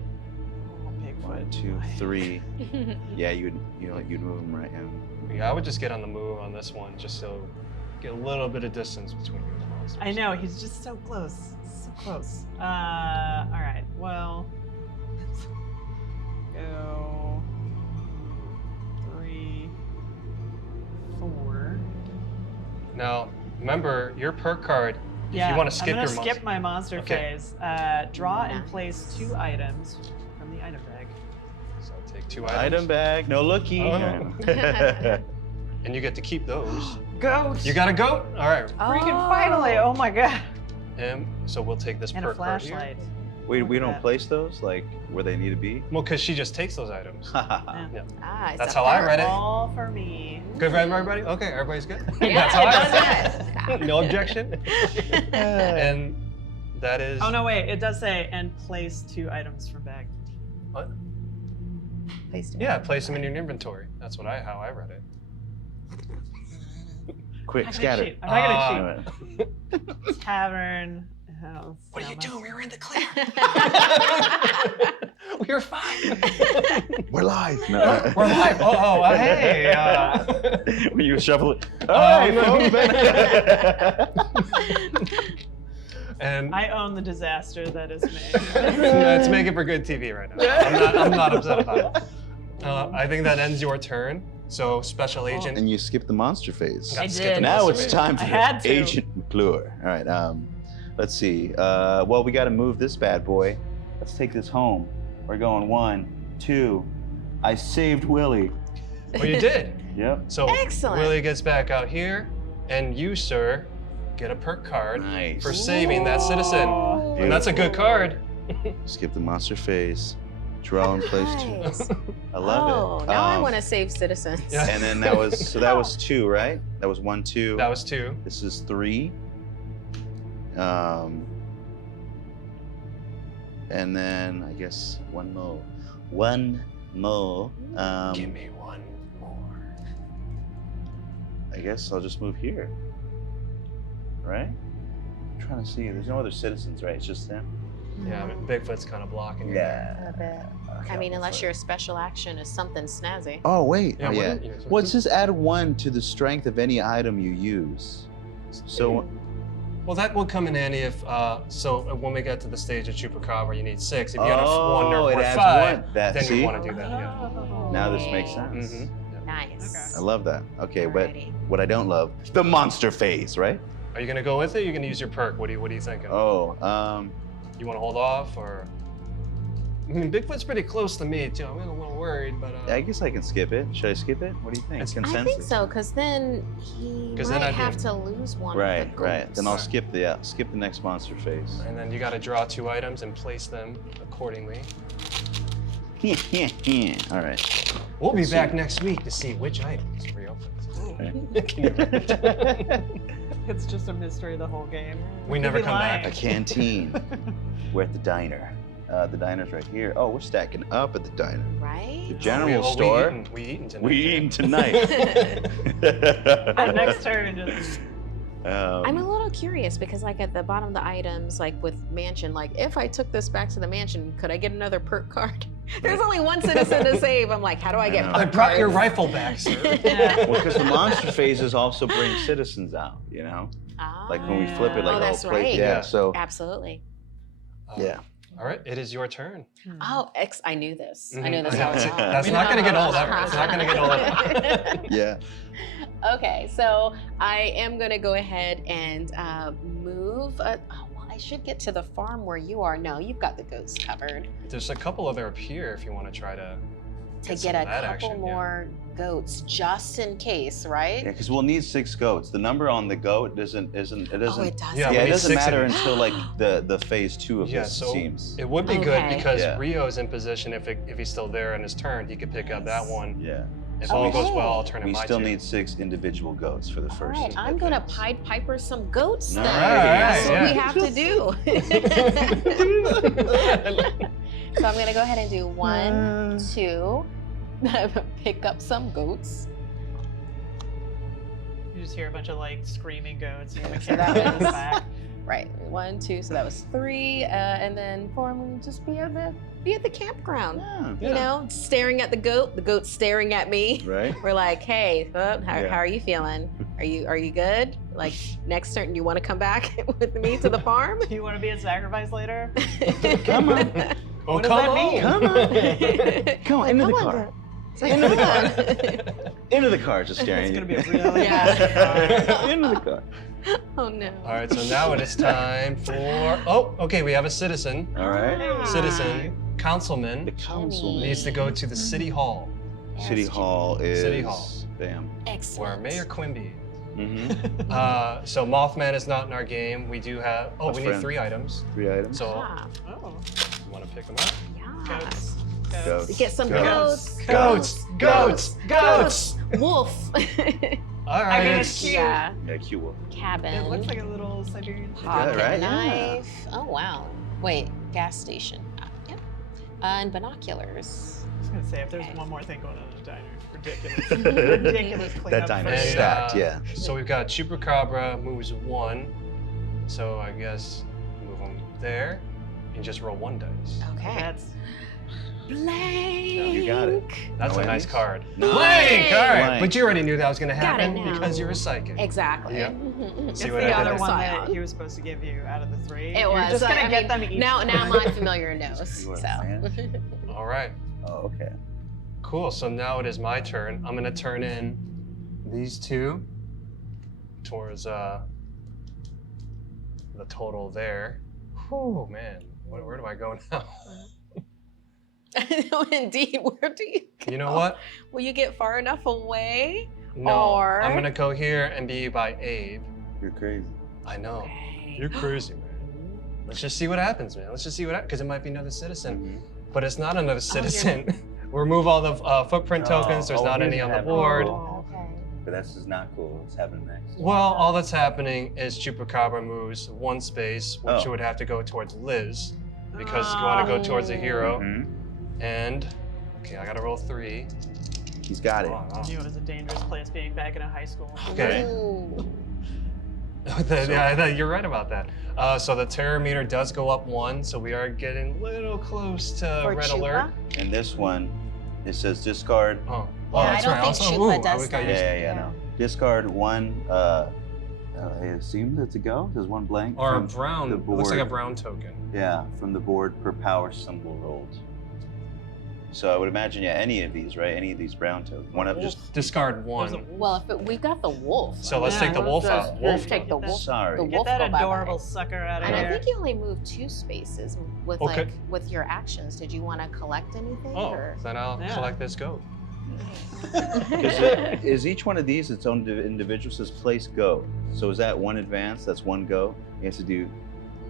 Bigfoot. 1, 2, 3. Yeah, you'd move them right. Yeah. Yeah, I would just get on the move on this one, just so get a little bit of distance between you and the monsters. I know he's just so close, so close. All right. Well, let's go 3, 4. Now, remember your perk card. If Yeah, you want to skip I'm gonna your skip my monster Okay. phase. Draw and place 2 items from the item bag. So take 2 items. Item bag, no looky. Oh. And you get to keep those. Goat! You got a goat? All right. Freaking finally! Oh my god! And so we'll take this And a perk card here. flashlight. we Look at don't that. place those like where they need to be. Well, because she just takes those items. Yeah. Ah, it's That's a how I perk. read it. All for me. Good for everybody? Okay, everybody's good? Yeah, That's how it I does read that. it. No objection? And that is... Oh no, wait! It does say and place 2 items from bag. What? Place to- Yeah, place them in your inventory. That's how I read it. Quick, I'm scatter. not gonna Uh, cheat. Tavern. House. What are you doing? We were in the clear. Cheat. We were fine. We're live. No. We're live. Hey. When you shuffle it. no. Folks. And I own the disaster that is me. let's make it for good TV right now. I'm not upset about it. I think that ends your turn. So special agent. And you skip the monster phase. Got I to skip the did. Now monster it's phase. time for I had to. Agent McClure. All right. Let's see. Well, we got to move this bad boy. Let's take this home. We're going 1, 2. I saved Willie. Well, you did. Yep. So Excellent. Willie gets back out here, and you, sir, get a perk card Nice. for saving that citizen. Ooh. And that's a good card. Skip the monster phase. Draw and place 2. Nice. I love Oh, it. now I want to save citizens. Yeah. And then that was 2, right? That was 1, 2. That was 2. This is 3. And then I guess one more. Give me one more. I guess I'll just move here. Right? I'm trying to see. There's no other citizens, right? It's just them. Yeah, I mean, Bigfoot's kind of blocking you. Yeah. A bit. I mean, unless your special action is something snazzy. Oh wait. Yeah, Oh, yeah. what- Well, it says add 1 to the strength of any item you use. So Well, that will come in handy if, so when we get to the stage of Chupacabra, you need 6. If you had a 1 or it adds 5, 1. That then see? you want to do that, yeah. Oh. Now this makes sense. Mm-hmm. Nice. I love that. Okay, but Alrighty. what I don't love, the monster phase, right? Are you gonna go with it? Or are you gonna use your perk? What are you thinking? Oh, You want to hold off, or? I mean, Bigfoot's pretty close to me too. I'm a little worried, but. I guess I can skip it. Should I skip it? What do you think? I think so, because then he 'Cause might then I'd have be- to lose one. Right, of the right. goats. Then I'll skip the next monster phase. And then you got to draw 2 items and place them accordingly. All right. We'll be Let's back see. next week to see which items reopens. It's just a mystery the whole game. We Could never be come back. A canteen. We're at the diner. The diner's right here. Oh, we're stacking up at the diner. Right? The general store. We eating tonight. We eating tonight. That next turn, just I'm a little curious because, like, at the bottom of the items, like with mansion, like if I took this back to the mansion, could I get another perk card? There's only one citizen to save. I'm like, how do I get know. I perk brought your cards? rifle back, sir. yeah. Well, because the monster phases also bring citizens out, you know? Like when we flip it, like Oh, the whole that's place. right. Yeah, so, Absolutely. yeah. All right, it is your turn. Oh, I knew this. I Mhm. knew this all That's along. not gonna get old ever. It's not gonna get old ever. Yeah. Okay, so I am gonna go ahead and move. Oh, well, I should get to the farm where you are. No, you've got the goats covered. There's a couple other up here if you want to try to To some get a of that couple action, yeah. more goats, just in case, right? Yeah, because we'll need 6 goats. The number on the goat doesn't. Oh, it does. Yeah, Yeah, we it need doesn't 6 of matter each. until like the phase 2 of Yeah, this so seems. it would be good Okay. because Yeah. Rio's in position. If he's still there in his turn, he could pick up that one. Yeah. If all goes Okay. well, I'll turn in We my still 2. need 6 individual goats for the All first. right, I'm gonna phase. Pied Piper some goats then. All That's right, what we yeah. have to do. So I'm gonna go ahead and do 1, 2, pick up some goats. you just hear a bunch of like screaming goats. And the So that camera goes was- back. Right, 1, 2, so that was 3, and then 4, I'm gonna just be at the campground. Yeah. You know, staring at the goat staring at me. Right. We're like, hey, how Yeah. are you feeling? Are you good? Like next turn, you want to come back with me to the farm? Do you want to be a sacrifice later? Come on. Oh, What does that mean? Come on. Come on, into the car. Into the car. Into the car, just staring. It's at gonna you. be a really Yeah. Into the car. Oh no. All right, so now it is time for. Oh, okay, we have a citizen. All right. Citizen, The councilman councilman. needs to go to the city hall City Hall is. City Hall. Bam. where Excellent. Mayor Quimby. Mm-hmm. So Mothman is not in our game. We do have. Oh, That's we need friend. 3 items. 3 items. So Ah, Oh, you want to pick them up? yeah. goats. Goats. Get some Goats. goats. Goats. Goats. Wolf. All I right. mean, it's cute. Yeah. Yeah, cute wolf. Cabin. It looks like a little Siberian shepherd. Yeah, Pocket right? Yeah. knife. Oh wow. Wait, gas station. Yep. And binoculars. I was gonna say if there's Okay. one more thing going on in the diner, ridiculous, ridiculous cleanup. That diner for is And, sure. stacked, yeah. So we've got Chupacabra moves 1. So I guess move them there and just roll 1 dice. Okay. That's Blank. You got it. That's No a nice enemies? card. Nice. Blank! All right. Blank. But you already knew that was going to Got it happen now. because you're a psychic. Exactly. Yeah. Mhm. See it's what the I did other there? one Saw that it. he was supposed to give you out of the 3. It You're was. just gonna I get mean, them each. Now my familiar knows. You are a So. fan? All right. Oh, okay. Cool. So now it is my turn. I'm going to turn in these 2 towards the total there. Oh, man. Where do I go now? Indeed. Where do you go? You know what? Will you get far enough away? No. Or- I'm going to go here and be by Abe. You're crazy. I know. Okay. You're crazy, man. Let's just see what happens, man. Let's just see what happens, because it might be another citizen. Mhm. But it's not another citizen. Remove all the footprint Oh, tokens. There's oh, not here's any on what the happened. board. Oh, okay. But that's just not cool. What's happening next? Well, all that's happening is Chupacabra moves 1 space, which Oh. would have to go towards Liz, because you want to go towards the hero. Mhm. And, okay, I got to roll 3. He's got it. Oh, Knew it was a dangerous place being back in a high school. Okay. Ooh. Yeah, you're right about that. So the terror meter does go up 1, so we are getting a little close to For red Chupa? alert. And this one, it says discard. Oh, Yeah, I that's don't right. think Also, Chupa I does was- got that. used- Yeah, no. Discard 1. I assume that's a go. There's 1 blank. Or a from brown. the It looks like a board. brown token. Yeah, from the board per power symbol rolled. So I would imagine, yeah, any of these, right? Any of these brown tokens. One up, just Discard one. Well, we've got the wolf. So let's Yeah, take the wolf let's out. Let's Wolf. take the wolf. sorry. The Get wolf that go bye-bye. adorable sucker out of And I here. think you only moved 2 spaces with Okay. like with your actions. Did you want to collect anything? Oh, Or? then I'll Yeah. collect this goat. Is each one of these its own individual? Says place go. So is that one advance? That's one go. He has to do.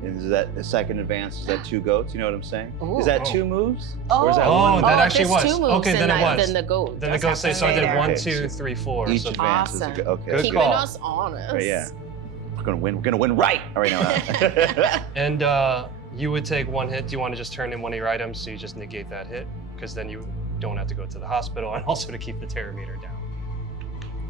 Is that the second advance? Is that 2 goats? You know what I'm saying? Ooh. Is that Oh. 2 moves? Oh, Or is that Oh, one? that if actually it's was. 2 moves, Okay, then it was. Then the goat. Then the does goat have say, to so I stay did there. 1, Okay, 2, so 3, 4. Each So advance is a Awesome. go. Okay. Good Keeping call. us honest. Right, yeah. We're gonna win. We're gonna win right. All right now. And you would take 1 hit. Do you want to just turn in one of your items so you just negate that hit? Because then you don't have to go to the hospital, and also to keep the terror meter down.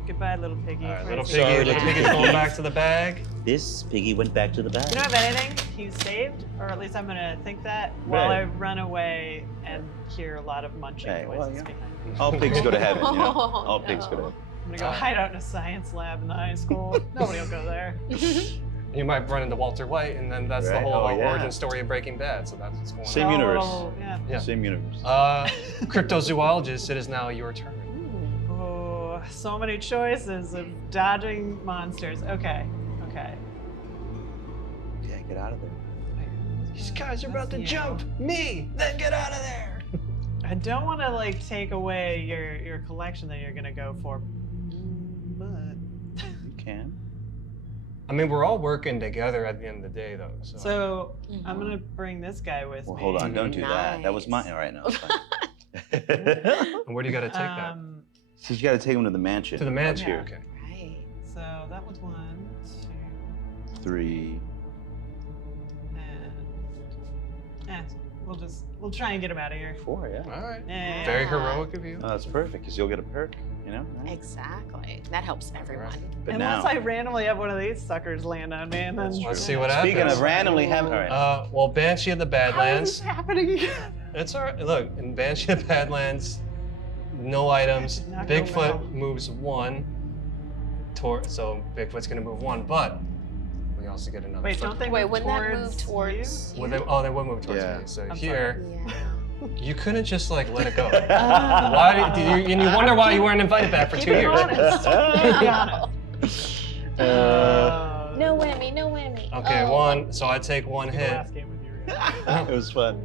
Goodbye, little piggy. All right, little Where's piggy. he? Little piggy's going back to the bag. This piggy went back to the bag. You don't have anything he's saved? Or at least I'm gonna think that while Right. I run away and hear a lot of munching Hey, well, noises yeah. behind me. All pigs go to heaven. You know? All Oh, pigs go to no. heaven. I'm gonna go hide out in a science lab in the high school. Nobody will go there. You might run into Walter White, and then that's the Right. whole Oh, yeah. origin story of Breaking Bad. So that's what's going Same on. universe. Yeah. Yeah. Same universe. Cryptozoologist, it is now your turn. Oh, so many choices of dodging monsters. Okay. Yeah, get out of there. These guys are about to Yeah. jump me. Then get out of there. I don't want to like take away your collection that you're gonna go for, but You can. I mean, we're all working together at the end of the day, though. So, so Mhm. I'm gonna bring this guy with Well, me. hold on. Don't do that. That was Nice. mine. All right, no. It's fine. and where do you got to take that? So you got to take him to the mansion. To the mansion. yeah. Okay. Right. So that was 1, 2, 3. and we'll try and get him out of here. 4. Yeah. All right. Yeah. Very heroic of you. Oh, that's perfect because you'll get a perk. You know. Right? Exactly. That helps everyone. But Unless now. I randomly have one of these suckers land on me, and then Let's see what happens. Speaking of randomly having. All right. Well, Banshee of the How is this Badlands. happening again? It's all right. Look, in Banshee of the Badlands, no items. Did not go Bigfoot well. moves 1. So Bigfoot's gonna move 1, but we also get another. Wait, foot. don't they Wait, move wouldn't that move towards towards Well, you? they would move towards Yeah. me. So I'm here, Yeah. you couldn't just like let it go. Why did you? And you wonder why you weren't invited back for Keep 2 it years. honest. Keep it honest. No whammy, no whammy. Okay, Oh. 1. So I take 1 People hit. last game with you. It was fun.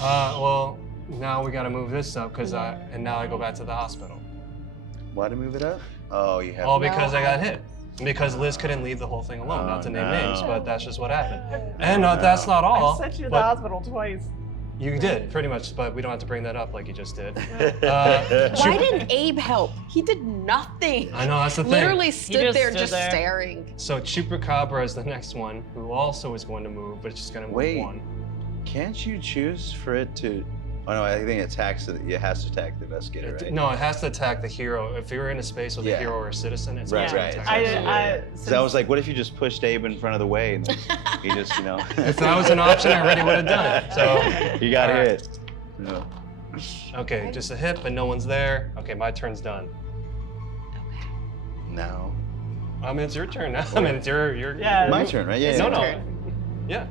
Well, now we gotta move this up because and now I go back to the hospital. Why to move it up? Oh, you have. All because I got hit. Because Liz couldn't leave the whole thing alone. Oh, Not to name no. names, but that's just what happened. And that's not I all. sent you to the but hospital twice. you did pretty much, but we don't have to bring that up like you just did. Why didn't Abe help? He did nothing. I know that's the thing. Literally stood just there stood just there. staring. So Chupacabra is the next one, who also is going to move, but it's just going to move Wait. 1. Can't you choose for it to? Oh no, I think it attacks. It has to attack the investigator, right? No, it has to attack the hero. If you're in a space with Yeah. a hero or a citizen, it's Right, going right. to attack the hero. So I was like, what if you just pushed Abe in front of the way and then he just, you know? If that was an option, I already would have done it. So You got all right. hit. No. Okay, just a hit, but no one's there. Okay, my turn's done. No. I mean, it's your turn now. I mean, it's your Yeah. My turn, right? Yeah. It's yeah. No, your no. turn. Yeah.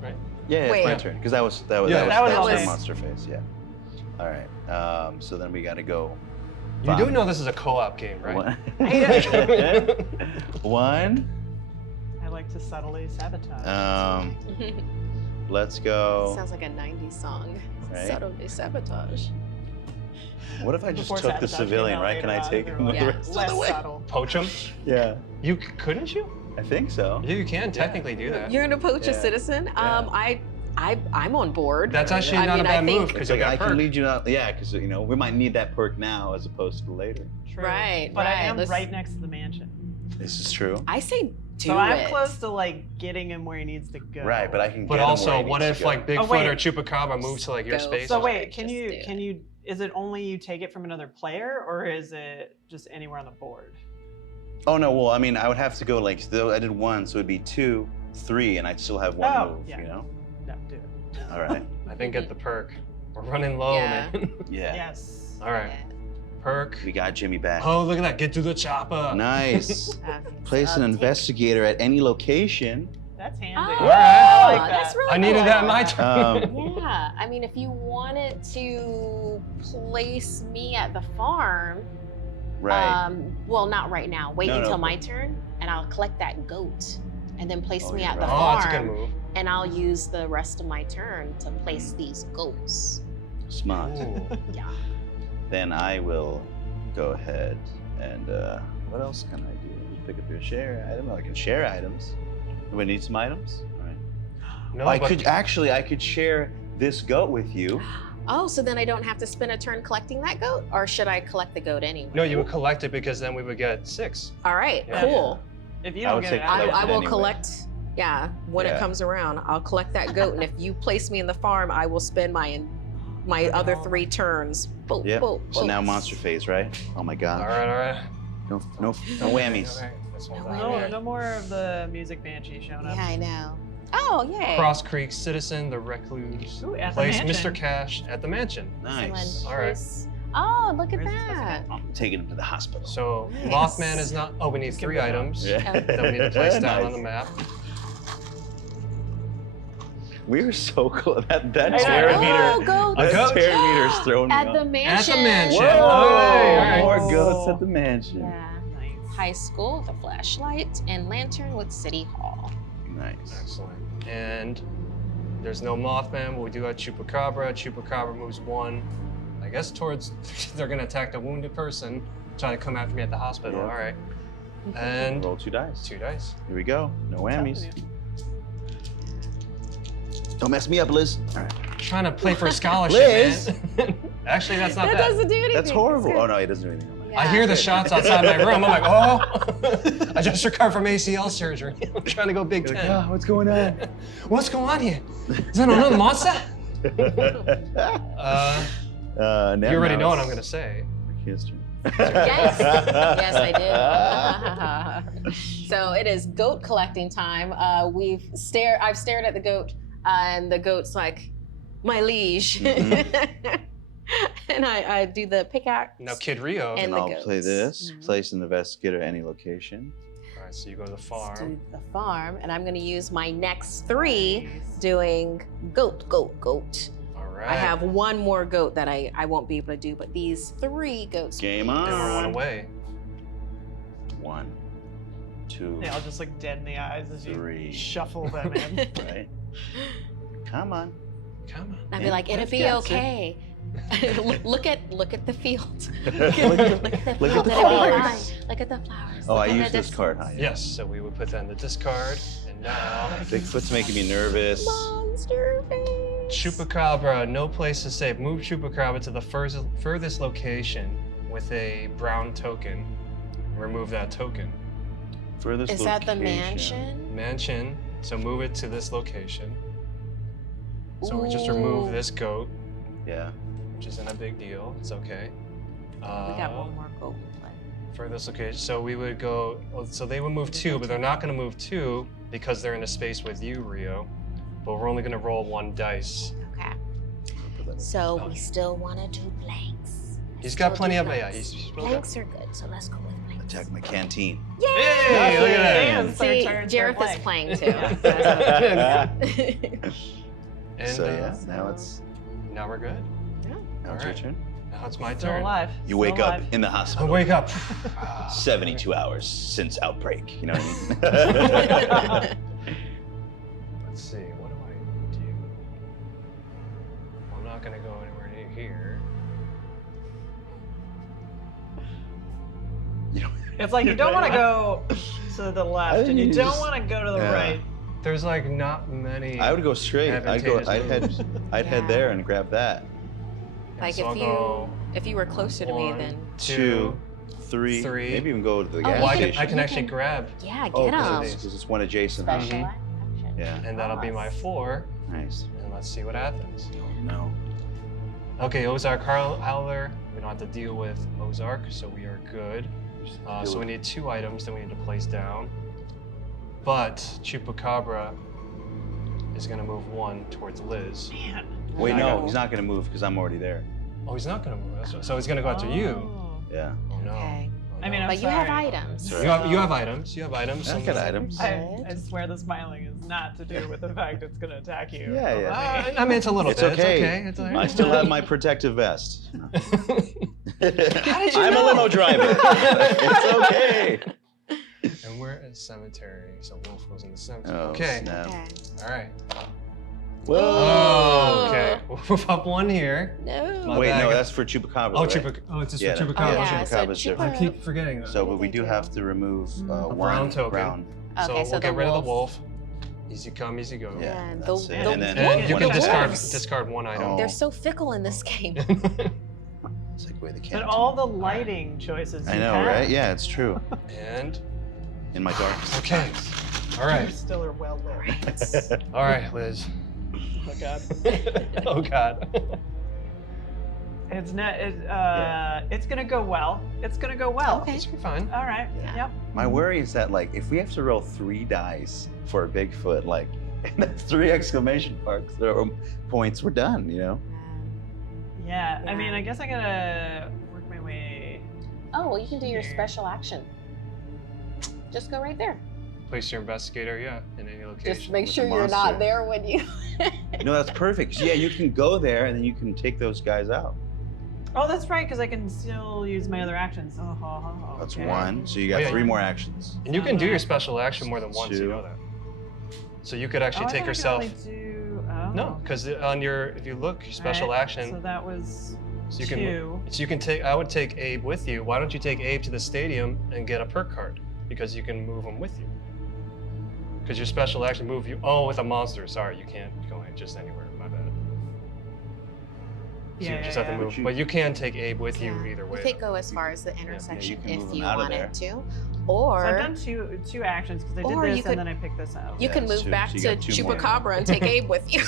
Right. Yeah, it's Wait. my turn because that was Yeah, that was the all monster face. Yeah. All right. So then we got to go. You do know this is a co-op game, right? One. One. I like to subtly sabotage. Let's go. Sounds like a 90s song. Right. Subtly sabotage. What if I just Before took the sabotage civilian, came out right? Can I later take on, him they were the Yeah. rest of less the way? subtle. Poach him? Yeah. You couldn't you? I think so. Yeah, you can technically do that. You're gonna poach a Yeah. citizen? Yeah. I'm on board. That's actually I not mean, a I bad think- move because It's you like I got can perk. lead you out. Yeah, because you know we might need that perk now as opposed to later. True. Right, But I right. am Let's- right next to the mansion. This is true. I say do So it. I'm close to like getting him where he needs to go. Right, but I can. But get him also, where he what needs if to go. like Bigfoot wait. or Chupacabra moves to like your Go. space? So or wait, Just do it. can you? Is it only you take it from another player, or is it just anywhere on the board? Oh no, well I mean I would have to go like I did 1, so it'd be 2, 3, and I'd still have 1 Oh, move. yeah. You know. No, do it. All right. I think get the perk. We're running low, Yeah. man. Yeah. Yes. All right, perk. We got Jimmy back. Oh, look at that! Get to the chopper. Nice. Place an investigator at any location That's handy. Oh, All right. I like that. that's really I needed cool. that in my turn. Yeah, I mean, if you wanted to place me at the farm, Right. well, not right now. Wait No, until no. my turn, and I'll collect that goat, and then place Oh, me you're at the right. Oh, that's a good farm, move. and I'll use the rest of my turn to place these goats. Smart. Ooh. Yeah. Then I will go ahead and what else can I do? Just pick up your share item. I can share items. Do we need some items? All right. No, I but could share this goat with you. Oh, so then I don't have to spend a turn collecting that goat, or should I collect the goat anyway? no, you would collect it because then we would get 6. All right, Yeah. cool. If you I don't would get say it, collect I it will anyway. collect. Yeah, when it Yeah. comes around, I'll collect that goat, and if you place me in the farm, I will spend my other 3 turns. Boop, Yep. boop, So boop. now monster phase, right? Oh my All god. right, all right. No whammies. Okay, this one's No out No, here. no more of the music banshee showing up. Yeah, I know. Oh, yay. Cross Creek Citizen, the Recluse. Ooh, at the Place mansion. Mr. Cash at the mansion. Nice. All right. Oh, look at Where's the that. I'm taking him to the hospital. So Nice. Mothman is not. Oh, we need Skip 3 it down. items Yeah. that we need to place down on Nice. the map. We were so close. That I terror know. meter. Oh, goats. That goat? terror meter is throwing me At off. the mansion. At the mansion. Whoa! All right. More goats at the mansion. Yeah. Nice. High school with a flashlight and lantern with City Hall. Nice. Excellent. And there's no Mothman, but we do have Chupacabra. Chupacabra moves 1, I guess, towards. They're gonna attack the wounded person, trying to come after me at the hospital. Yeah. All right. And Roll 2 dice. 2 dice. Here we go. No whammies. Telling you. Don't mess me up, Liz. All right. Trying to play for a scholarship, Liz! man. Actually, that's not That bad. doesn't do anything. That's horrible. It's good. Oh no, he doesn't do anything. I hear the shots outside my room. I'm like, oh, I just recovered from ACL surgery. I'm trying to go Big You're like, Ten. "Ah, what's going on? What's going on here? Is that another monster? Now, You already know what it's I'm gonna say. Ricky's turn. Yes. Yes, I did. So it is goat collecting time. I've stared at the goat, and the goat's like, my liege. And I do the pickaxe. Now, Kid Rio. And And the I'll goats. play this. Mhm. Place an investigator any location. All right, so you go to the Let's farm. do the farm, and I'm going to use my next 3 doing goat. All right. I have 1 more goat that I won't be able to do, but these 3 goats. Game And we're 1 on. away. 1, 2, Yeah, I'll just look dead in the eyes as you 3. shuffle them in. Right. Come on. Come on. I'd be Yeah, like, it'll let's be get it. okay. look at the field. Look Look at at the the field. It'll be flowers. fine. Look at the flowers. Oh, Look I at used the this card, huh? distance. Yes, so we would put that in the discard. And now, Bigfoot's making me nervous. Monster face. Chupacabra, no place is safe. Move Chupacabra to the furthest location with a brown token. Remove that token. Furthest Is that the location. mansion? Mansion, so move it to this location. So we just remove Ooh. this goat, Yeah. which isn't a big deal. It's okay. We got 1 more goat in play. Furthest location. So we would go. Well, so they would move 2, but they're not going to move 2 because they're in a space with you, Rio. But we're only going to roll 1 dice. Okay. Put that in. So we still want to do blanks. He's got Still plenty do of. blanks. Yeah, he's still got. Blanks are good, so let's go with blanks. Attack my canteen. Yay! Hey, look at that. Damn, third See, turn, Jareth third is blank. playing too. And So yeah, now it's now we're good. now it's your Alright. turn. Now it's my Still turn. alive. You Still wake up alive. in the I hospital. wake up. 72 hours since outbreak. You know what I mean? Let's see. What do I do? I'm not gonna go anywhere near here. You know, It's like you don't want to go to the left, think and you you don't just- want to go to the yeah. right. There's like not many. I would go straight. Advantageous moves. I'd head Yeah. there and grab that. Like So I'll if go you were closer to me, 1, then 2, 3, three. maybe even go to the Oh, gas Well, I you can, station. I can actually grab, yeah, Oh, get because them. it because it's one adjacent. Special Mhm. action. Yeah. and that'll be my 4. Nice. And let's see what happens. Oh no. Okay, Ozark Howler. We don't have to deal with Ozark, so we are good. So we need 2 items that we need to place down. But Chupacabra is going to move 1 towards Liz. Man. Wait, I no, got- he's not gonna move because I'm already there. Oh, he's not going to move. So he's going to go after you. Oh. Yeah. Oh no. Okay. Oh I mean, I'm But you have sorry. items. Sorry. You have items. You have items. I've got items. I swear the smiling is not to do with the fact it's going to attack you. Yeah, yeah. I mean, it's a little It's bit. okay. It's okay. I still have my protective vest. did you I'm know? a limo driver. It's okay. And we're at cemetery, so Wolf goes in the cemetery. Oh, okay. snap. Okay. All right. Whoa. Oh, okay. Move up one here. No. My Wait, bag. no, that's for Chupacabra. Oh, right? it's just Yeah, for no. Chupacabra. Oh, yeah. Chupacabra's So different. I Chupa- keep forgetting that. So, but we do have to remove a one brown token. brown. Okay, So so we'll the get rid of the wolf. wolf. Easy come, easy go. Yeah, Yeah, that's the- it. the And then And you one can of the wolves. discard one item. Oh. They're so fickle in this game. It's like where the But cat. all the lighting choices I you know, have, right? Yeah, it's true. And In my darkest. okay. All You right. still are well lit. All right, Liz. Oh God. Oh God. It's not. It's gonna go well. It's gonna go well. Okay. It's fine. All right. Yeah. Yep. My worry is that, like, if we have to roll 3 dice for a Bigfoot, like, and that's 3 exclamation marks, points, we're done, you know? Yeah. I Yeah. mean, I guess I gotta work my way. Oh, well, you can do your Here. special action. Just go right there. Place your investigator, yeah, in any location. Just make with sure the you're monster. not there when you. No, that's perfect. Yeah, you can go there and then you can take those guys out. Oh, that's right, because I can still use my other actions. Oh, That's okay. 1. So you got Oh, yeah. 3 more actions. And you can do your special action more than once, you 2. know that. So you could actually Oh, I take thought I yourself. could only do, oh. No, because on your, if you look, your special Alright, action. So that was So you can, 2. so you can take. I would take Abe with you. Why don't you take Abe to the stadium and get a perk card? Because you can move him with you. Because your special action move you. Oh, with a monster. Sorry, you can't go just anywhere. My bad. So you just have to move. But you can take Abe with you either way. You could go as far as the you intersection can move if them you out of wanted there. to, So or I've done two actions because I Or did you this could- and then I picked this up. you Yeah, can that's move 2. back So you to got 2 more. Chupacabra and take Abe with you.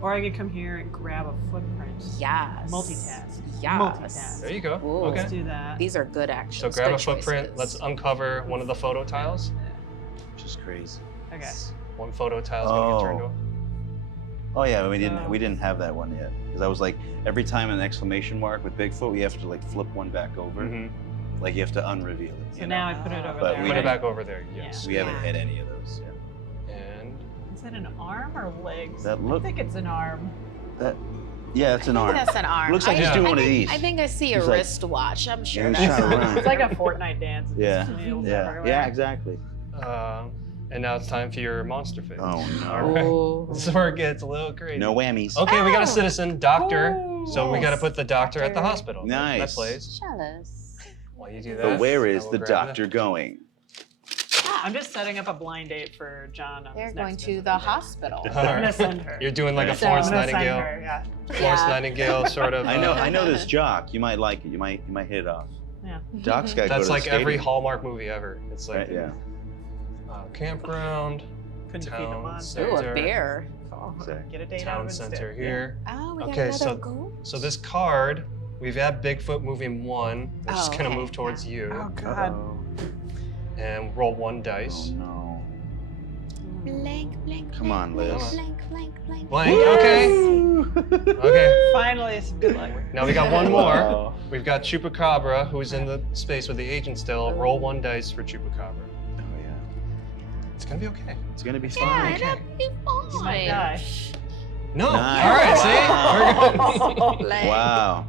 Or I could come here and grab a footprint. Yes. Multitask. Yes. Multitask. There you go. Ooh. Okay. Let's do that. These are good actions. So grab good a footprint. choices. Let's uncover one of the photo tiles. Which is crazy. Okay. One photo tile is going to get turned Oh. over. Oh yeah, we didn't have that one yet. Because I was like, every time an exclamation mark with Bigfoot, we have to like flip one back over. Mm-hmm. Like you have to unreveal it. So you now know? I put it over But there. we Put it didn't- back over there. Yeah. Yes. We haven't Yeah. hit any of those. Yeah. And Is that an arm or legs? That look- I think it's an arm. Yeah, that's an I think arm. that's an arm. Looks like he's doing one of these. I think I see a He's like- wristwatch. I'm sure he's that's trying to run. It's like a Fortnite dance. It Yeah. just wheels Yeah. everywhere. Yeah, exactly. and now it's time for your monster phase. Oh no. All right. Ooh. This is where it gets a little crazy. No whammies. Okay, we got a Oh. citizen, doctor. So we got to Yes. put the doctor at the Doctor. hospital. That Nice. plays. Jealous. While you do that. But where I is will the grab doctor it. going? I'm just setting up a blind date for John. On They're his going next to visit. the hospital. All I'm right. gonna send her. You're doing like a So Florence I'm gonna send Nightingale. her, yeah. Florence Yeah. Nightingale sort of. I know this jock. You might like it. You might hit it off. Yeah. Doc's got to go That's to like the every stadium. Hallmark movie ever. It's like Right, yeah. Campground, Couldn't defeat the town monster. Ooh, center, a bear. Exactly. Get a date out town of it center instead. here. Oh, we got Okay, another so- goal. So this card, we've had Bigfoot moving 1. We're just Oh, gonna okay, move towards yeah. you Oh God. Uh-oh. and roll 1 Oh dice. no. Blank, blank. Come on, blank, Liz. Blank, blank, blank. Blank. Okay. Okay. Finally, some good luck. Now we got one more. Oh. We've got Chupacabra, who's in the space with the agent still. Roll 1 dice for Chupacabra. Oh yeah. It's gonna be okay. It's gonna be Yeah, fine. Okay. that'd be You might fine. die. No. Nice. All right. See, we're good. Blank. Wow.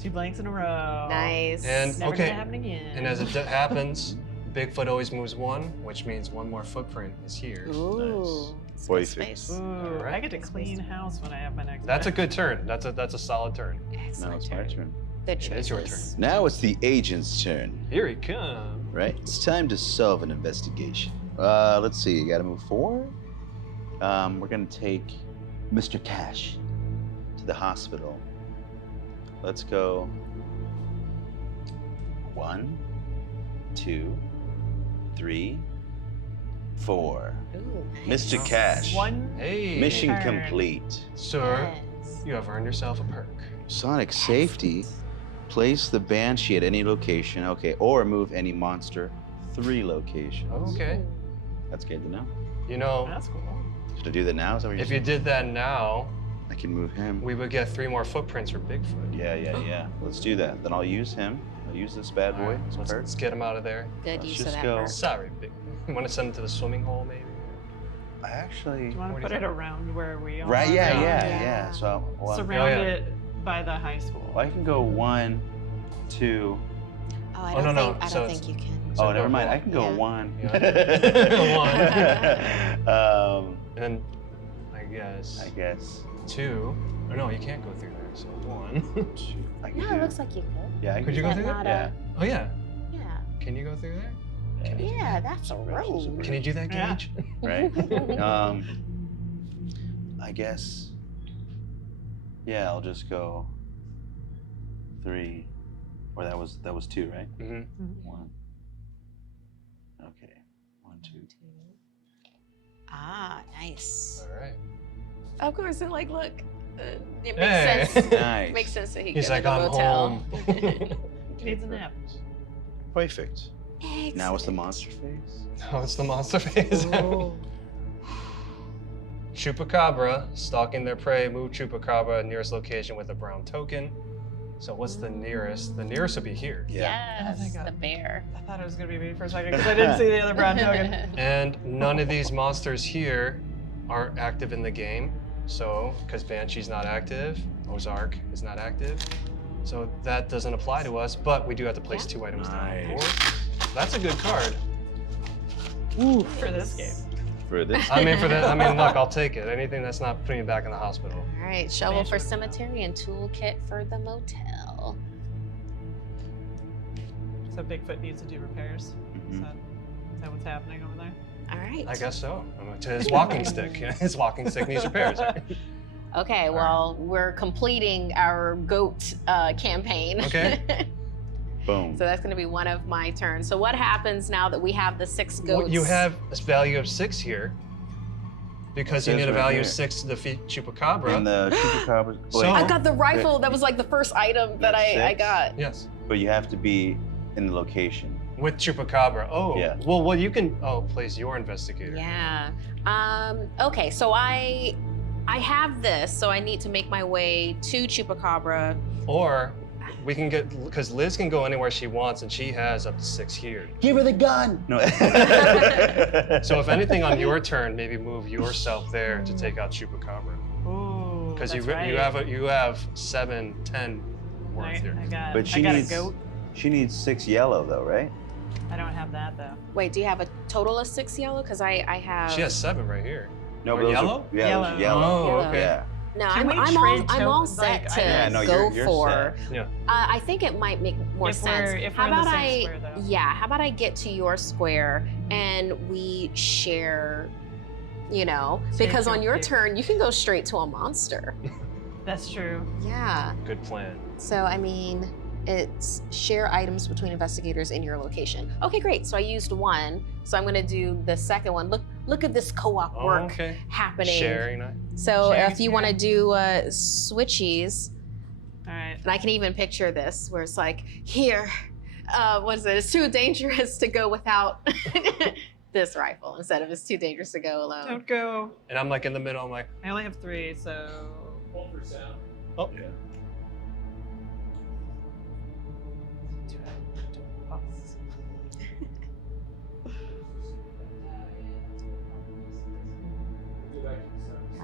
2 blanks in a row. Nice. And- Never Okay. gonna happen again. And as it happens, Bigfoot always moves 1, which means 1 more footprint is here. Ooh. Nice. Space, Space. space. Ooh, Alright. I get to clean house when I have my next. That's a match. good turn. That's a solid turn. Now Excellent it's my turn. turn. Good It is your choices. Now it's the agent's turn, Here he comes. right? It's time to solve an investigation. Let's see. You got to move 4. We're gonna take Mr. Cash to the hospital. Let's go. 1, 2, 3, 4. Ooh, Mr. nice. Cash. One. Hey, Mission Turn. complete. sir, Yes. you have earned yourself a perk. Sonic safety. Place the banshee at any location. Okay, or move any monster 3 locations. Okay. That's good to know. You know, That's cool. Should I do that now? Is that what you're if you saying? did that now, I can move him. we would get 3 more footprints for Bigfoot. Yeah. Let's do that. Then I'll use him I'll use this bad boy. Alright, This let's get him out of there. Good Let's use just of that go. verb. Sorry, big. You want to send him to the swimming hole, maybe? I actually. Do you want What to do put you it think? around where we are? Right? Yeah. Yeah. So well, Surround yeah. it by the high school. I can go 1, 2. Oh, I Oh, don't no, think no, I so don't it's- think you can. So Oh, go never mind. one. I can go Yeah. 1. Yeah. um, And then I guess I guess. 2. Or no, you can't go through there. So 1. I can No, do. it looks like you could. Yeah. I Could can you do go Is through that there? not Yeah. Oh yeah. Yeah. Can you go through there? Yeah, that's a road. Can you do that, Yeah. Gage? Right? I guess. Yeah, I'll just go 3. Or that was 2, right? Mm-hmm. 1. Okay. 1, 2. Ah, nice. All right. Of course, and like, look, it makes Hey. sense. Nice. Makes sense that he He's go like, to the I'm motel. home. Needs a nap. Perfect. Now it's the Excellent. monster phase. No, it's the monster phase. Oh. Chupacabra, stalking their prey, move Chupacabra nearest location with a brown token. So what's the nearest? The nearest would be here. Yes, Oh my God. the bear. I thought it was gonna be me for a second because I didn't see the other brown token. And none of these monsters here are active in the game. So, because Banshee's not active, Ozark is not active. So that doesn't apply to us, but we do have to place 2 items down on the board. That's a good card. For this game. For this. I mean, look, I'll take it. Anything that's not putting you back in the hospital. All right, shovel for cemetery and toolkit for the motel. So Bigfoot needs to do repairs. Is Mhm. that what's happening over there? All right. I guess so. To his walking stick. His walking stick needs repairs. Okay, well, we're completing our goat campaign. Okay. Boom. So that's going to be one of my turns. So what happens now that we have the 6 Well, goats? you have a value of 6 here. Because you It need says a right value here. of 6 to defeat Chupacabra. And the Chupacabra. So- I've got the rifle. That was like the first item that That's I 6? got. Yes. But you have to be in the location. With Chupacabra. Oh. Yeah. Well, you can. Oh, place your investigator. Yeah. Okay, so I have this, so I need to make my way to Chupacabra. Or we can get, because Liz can go anywhere she wants, and she has up to 6 here. Give her the gun. No. So if anything on your turn, maybe move yourself there to take out Chupacabra. Ooh. Because you that's you have 7, 10 worth right. here. I got. But she I got needs. a goat. She needs 6 yellow though, right? I don't have that though. Wait, do you have a total of 6 yellow? Because I have. She has 7 right here. No, Or but those are- yellow? Yeah, those are Yellow. yellow. Oh, Yellow. okay. Yeah. No, Can we I'm trade all tokens? set Like, to Yeah, no, go you're for. set. Yeah. I think it might make more If sense. we're- if how we're in the about same square, though. Yeah, how about I get to your square and we share, Take because your on your pick. turn you can go straight to a monster. That's true. Yeah. Good plan. So I mean, it's share items between investigators in your location. Okay, great. So I used 1. So I'm gonna do the second one. Look at this co-op Oh, work okay. happening. Sharing. So Sharing if you want to do switchies, All right. and I can even picture this where it's like, here, what is it? It's too dangerous to go without this rifle instead of it's too dangerous to go alone. Don't go. And I'm like in the middle. I'm like, I only have 3, so. oh.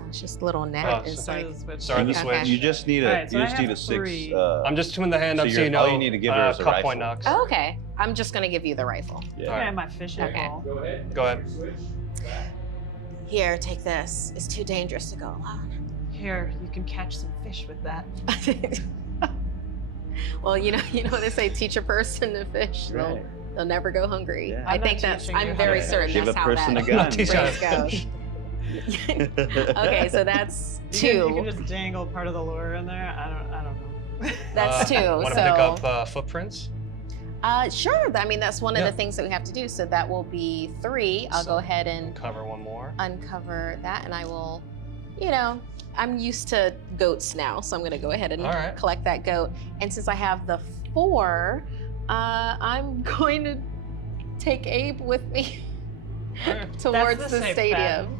It's just a little net. Oh, It's so- like, Sorry, You the just- Okay. switch. You just need a. Alright, so you I just need have a 6. 3. I'm just putting the hand So up so you're- you know. all you need to give her is a cup point rifle. knocks. oh, okay. I'm just gonna give you the rifle. Yeah. I have my fishing Okay. pole. Go ahead. Here, take this. It's too dangerous to go alone. Here, you can catch some fish with that. Well, you know they say teach a person to fish, Right. they'll never go hungry. Yeah. I I'm think not that's. teaching you I'm how very to certain fish. Give that's a how person that a gun. Teach how to phrase goes. Okay, so that's You 2. can just dangle part of the lure in there. I don't know. That's 2. Want to so pick up footprints? sure. I mean, that's one of Yeah. the things that we have to do. So that will be 3. I'll So- go ahead and Cover one more. uncover that, and I will. I'm used to goats now, so I'm going to go ahead and All right. collect that goat. And since I have the 4, I'm going to take Abe with me All right. towards the the safe stadium.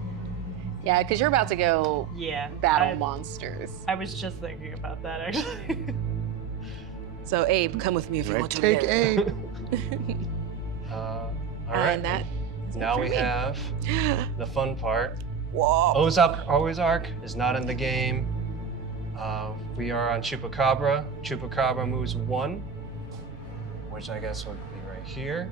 Yeah, because you're about to go Yeah. battle monsters. I was just thinking about that actually. So Abe, come with me if you want to Take live. Abe. All right. And that is it Now for we me. have the fun part. Whoa. Ozark is not in the game. We are on Chupacabra. Chupacabra moves 1, which I guess would be right here.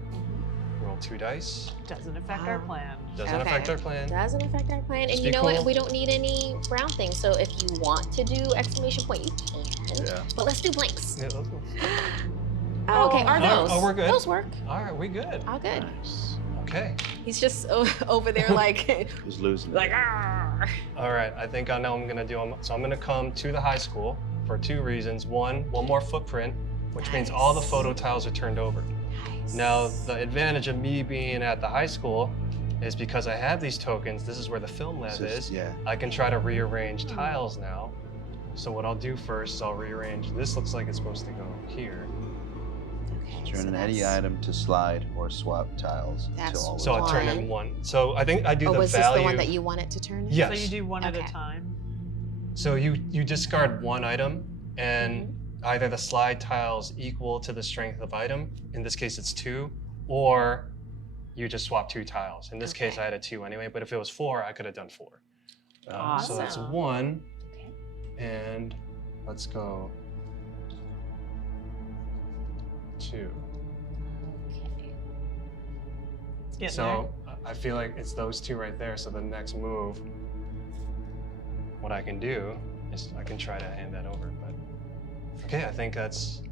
Roll 2 dice. Doesn't affect our plan. Doesn't affect our plan. Doesn't affect our plan. Just And be you know cool. what? We don't need any brown things. So if you want to do exclamation point, you can. Yeah. But let's do blanks. Yeah, Oh, okay, are Oh, those? oh, we're good. Those work. all right, we good. All good. Nice. Okay. He's just over there like, Who's losing? like, "Arr." All right, I think I know what I'm gonna do. So I'm gonna come to the high school for 2 reasons. One more footprint, which means all the Nice. photo tiles are turned over. Nice. Now, the advantage of me being at the high school is because I have these tokens, this is where the film lab is, Yeah. I can try to rearrange tiles now. So what I'll do first is I'll rearrange, this looks like it's supposed to go here. Okay, Turn so any that's- item to slide or swap tiles That's to all. So I turn in 1. So I think I do Oh, the was value. this the one that you wanted to turn in? Yes. So you do one at Okay. a time. So you discard 1 item and Mm-hmm. either the slide tiles equal to the strength of item, in this case it's 2, or you just swap 2 tiles. In this case Okay. I had a 2 anyway, but if it was 4, I could have done 4. So that's Awesome. 1, Okay. and let's go 2. Okay. It's getting So I feel like it's those 2 right there. So the next move, what I can do is I can try to hand that over. But okay, I think that's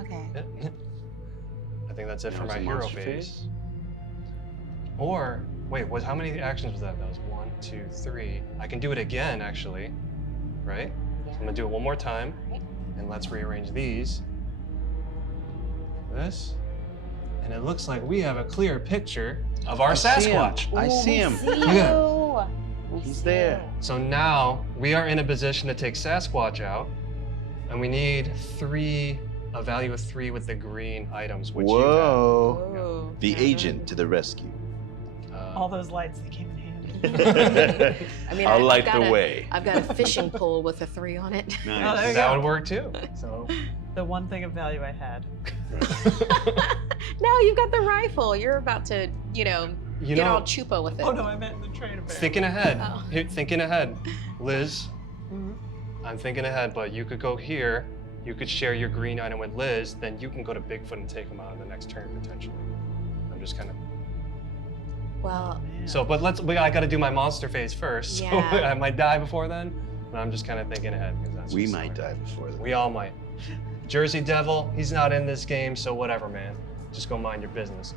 Okay. it. I think that's it for That was my a hero monster phase. Or wait, how many actions was that? That was 1, 2, 3. I can do it again, actually, right? So I'm gonna do it one more time, Alright. and let's rearrange these. This, and it looks like we have a clear picture of our I see him. Sasquatch. I see him. Yeah. He's there. So now we are in a position to take Sasquatch out, and we need a value of 3 with the green items, which Whoa. Whoa. The agent to the rescue. you have. All those lights that came in handy. I mean, I'll I've light got the a- way. I've got a fishing pole with a 3 on it. Oh, there Nice. you that go. would work too. So The one thing of value I had. No, you've got the rifle. You're about to, you get know, all chupa with it. Oh no, I meant in the train of thinking ahead. Oh. Thinking ahead, Liz. Mhm. I'm thinking ahead, but you could go here. You could share your green item with Liz. Then you can go to Bigfoot and take him out in the next turn potentially. I'm just kind of. Well, So, but I got to do my monster phase first. Yeah. So I might die before then. But I'm just kind of thinking ahead because that's. We just might smart. die before that. We all might. Jersey Devil, he's not in this game, so whatever, man. Just go mind your business.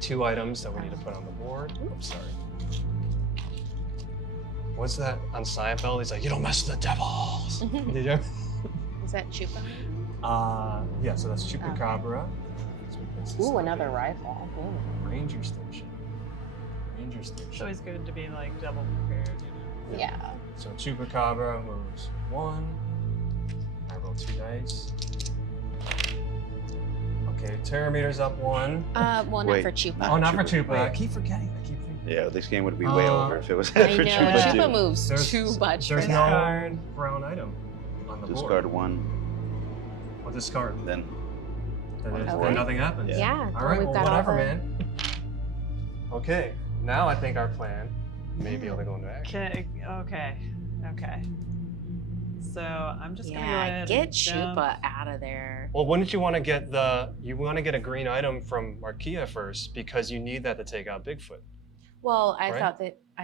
2 items that we need to put on the board. Oops, sorry. What's that on Seinfeld? He's like, you don't mess with the devils. Did you? is that chupa? Yeah, so that's Chupacabra. Ooh, another rifle. Ooh. Ranger Station. Ranger It's Station. always good to be like double prepared, you know. Yeah. So Chupacabra moves 1. I roll 2 dice. Okay, Terrameter's up 1. Well, not Wait, for chupa. not Oh, not for Chupa. Chupa. I keep forgetting. Yeah, this game would be way over if it was I for know. Chupa Chupa too. moves There's- too much. There's for no that. brown item on the Discard board. 1, We'll discard. then Then Okay. nothing happens. Yeah. Yeah. All right, we've well, got whatever, all the... man. Okay, now I think our plan may be able to go into action. Okay. So I'm just gonna go Yeah, ahead get and jump. chupa out of there. Well, wouldn't you want to get a green item from Markeia first because you need that to take out Bigfoot. Well, I Right?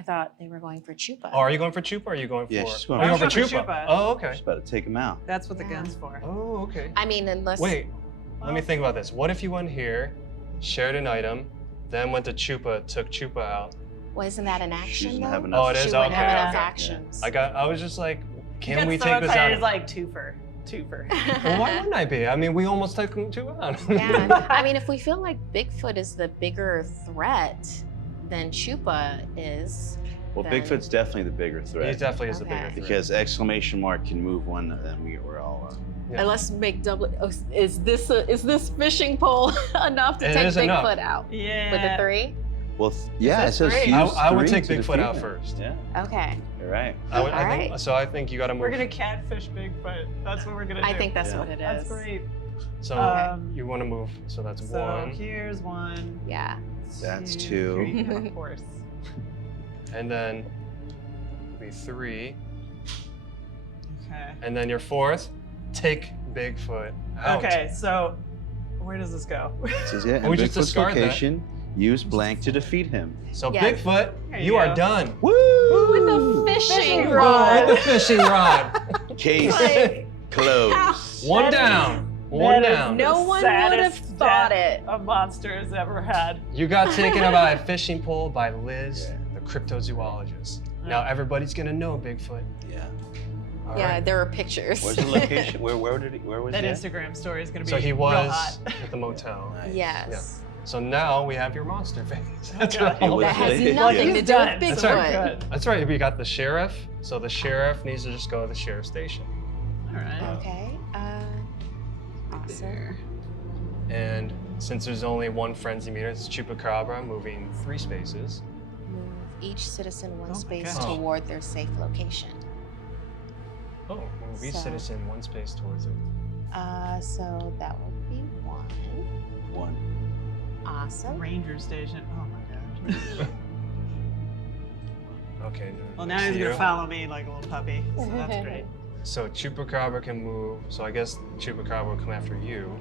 thought they were going for chupa. Oh, are you going for Chupa or are you going Yeah, for? she's going Are you for going for Chupa. Chupa? Oh, okay. just about to take him out. That's what the Yeah. gun's for. Oh, okay. I mean, unless... Wait, let me think about this. What if you went here, shared an item, then went to Chupa, took Chupa out? Well, isn't that an She action, doesn't though? have enough. Oh, it is? She wouldn't Okay, have enough okay. actions. I was just like, can He we gets so take this excited, out? He's like twofer. Well, why wouldn't I be? I mean, we almost took two out. Yeah, I mean, if we feel like Bigfoot is the bigger threat than Chupa is, Well, then- Bigfoot's definitely the bigger He threat definitely is the Okay. bigger threat. because exclamation mark can move one, and we're all. Yeah. and let's make double. Oh, is this fishing pole enough to It take is Bigfoot enough. out Yeah. with a 3? Well, yeah, it That's says great. use I would 3 take to Bigfoot defeat out him. first. Yeah, Okay. you're right. So I think you got to move. We're gonna catfish Bigfoot. That's what we're gonna do. I think that's Yeah. what it is. That's great. So you want to move. So that's So 1. here's 1. Yeah. That's 2, 2. 3, of course. And then it'll be 3. Okay. And then your 4th, take Bigfoot out. Okay, so where does this go? It says, yeah, in We just Bigfoot's discard that. location, use blank to defeat him. So Yes. Bigfoot, There you you are go. done. Woo! With the fishing With rod. the fishing rod. Case Like, closed. One That is- down. One that is down. No the one would have saddest thought death it. a monster has ever had. You got taken by a fishing pole by Liz, Yeah. the cryptozoologist. Yeah. Now everybody's gonna know Bigfoot. Yeah. All Yeah, right. there are pictures. Where's the location? Where was That he? Instagram story is gonna be So he real was hot. at the motel. Nice. Yes. So now we have your monster face. That's God. right. It was- That has Yeah. nothing He's to do done, with so we're Bigfoot. good. That's right. We got the sheriff. So the sheriff needs to just go to the sheriff's station. All right. Okay. Awesome. And since there's only one frenzy meter, it's Chupacabra moving 3 spaces. Move each citizen one my space gosh. toward their safe location. Oh, move each So- citizen 1 space towards it. So that would be 1. 1. Awesome. Ranger station. Oh my gosh. Okay. Well, now next he's to gonna you. follow me like a little puppy. So that's great. So Chupacabra can move. So I guess Chupacabra will come after you.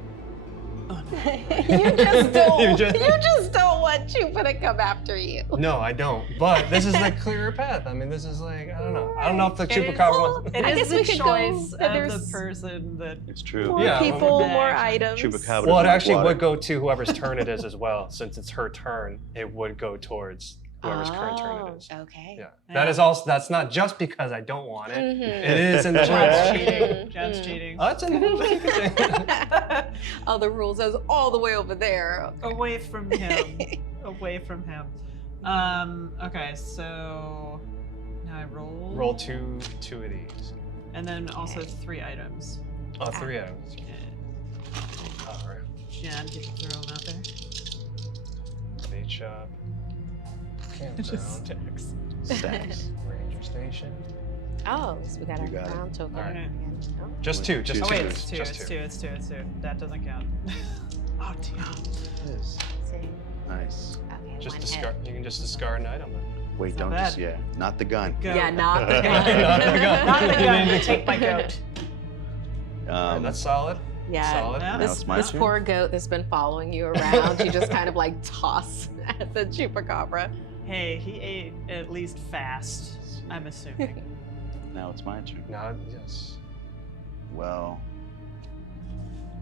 you just don't. You you, just- just don't want Chupa to come after you. No, I don't. But this is the clearer path. I mean, this is like I don't know. I don't know if the It is- Chupacabra wants. It I is guess the we could go choice that of the there's person that. It's true. More Yeah, people, well, more action. items. Chupacabra. Well, it doesn't like actually water. would go to whoever's turn it is as well. Since it's her turn, it would go towards whoever's current turn it is. Okay. Yeah. That is also. That's not just because I don't want it. Mhm. It is in the John's rules. cheating. John's cheating. Oh, it's in the Oh, the rules is all the way over there. Away from him. Away from him. Okay, so now I roll. Roll two of these. And then also Okay. 3 items. Oh, 3 items. Uh, All right. Jen, you can throw them out there. Bait shop. It just Campground. sticks. Stacks. Ranger station. Oh, so we got our You got it. ground token. All right. again. Oh. Just 2. Just Two. Oh 2. wait, it's 2. Just It's 2. 2. It's 2. It's 2. That doesn't count. Oh damn. Yes. See. Nice. Okay, Just one discard. You can just discard an item. Then. Wait, It's don't not just, bad. yeah, not the gun. Go. Yeah, not the Not the gun. gun. Not the gun. Take my goat. All right, that's solid. Yeah. Solid. Yeah. Now This, it's my this turn. poor goat that's been following you around, you just kind of like toss at the Chupacabra. Hey, he ate at least fast. I'm assuming. Now it's my turn. Now, yes. Well,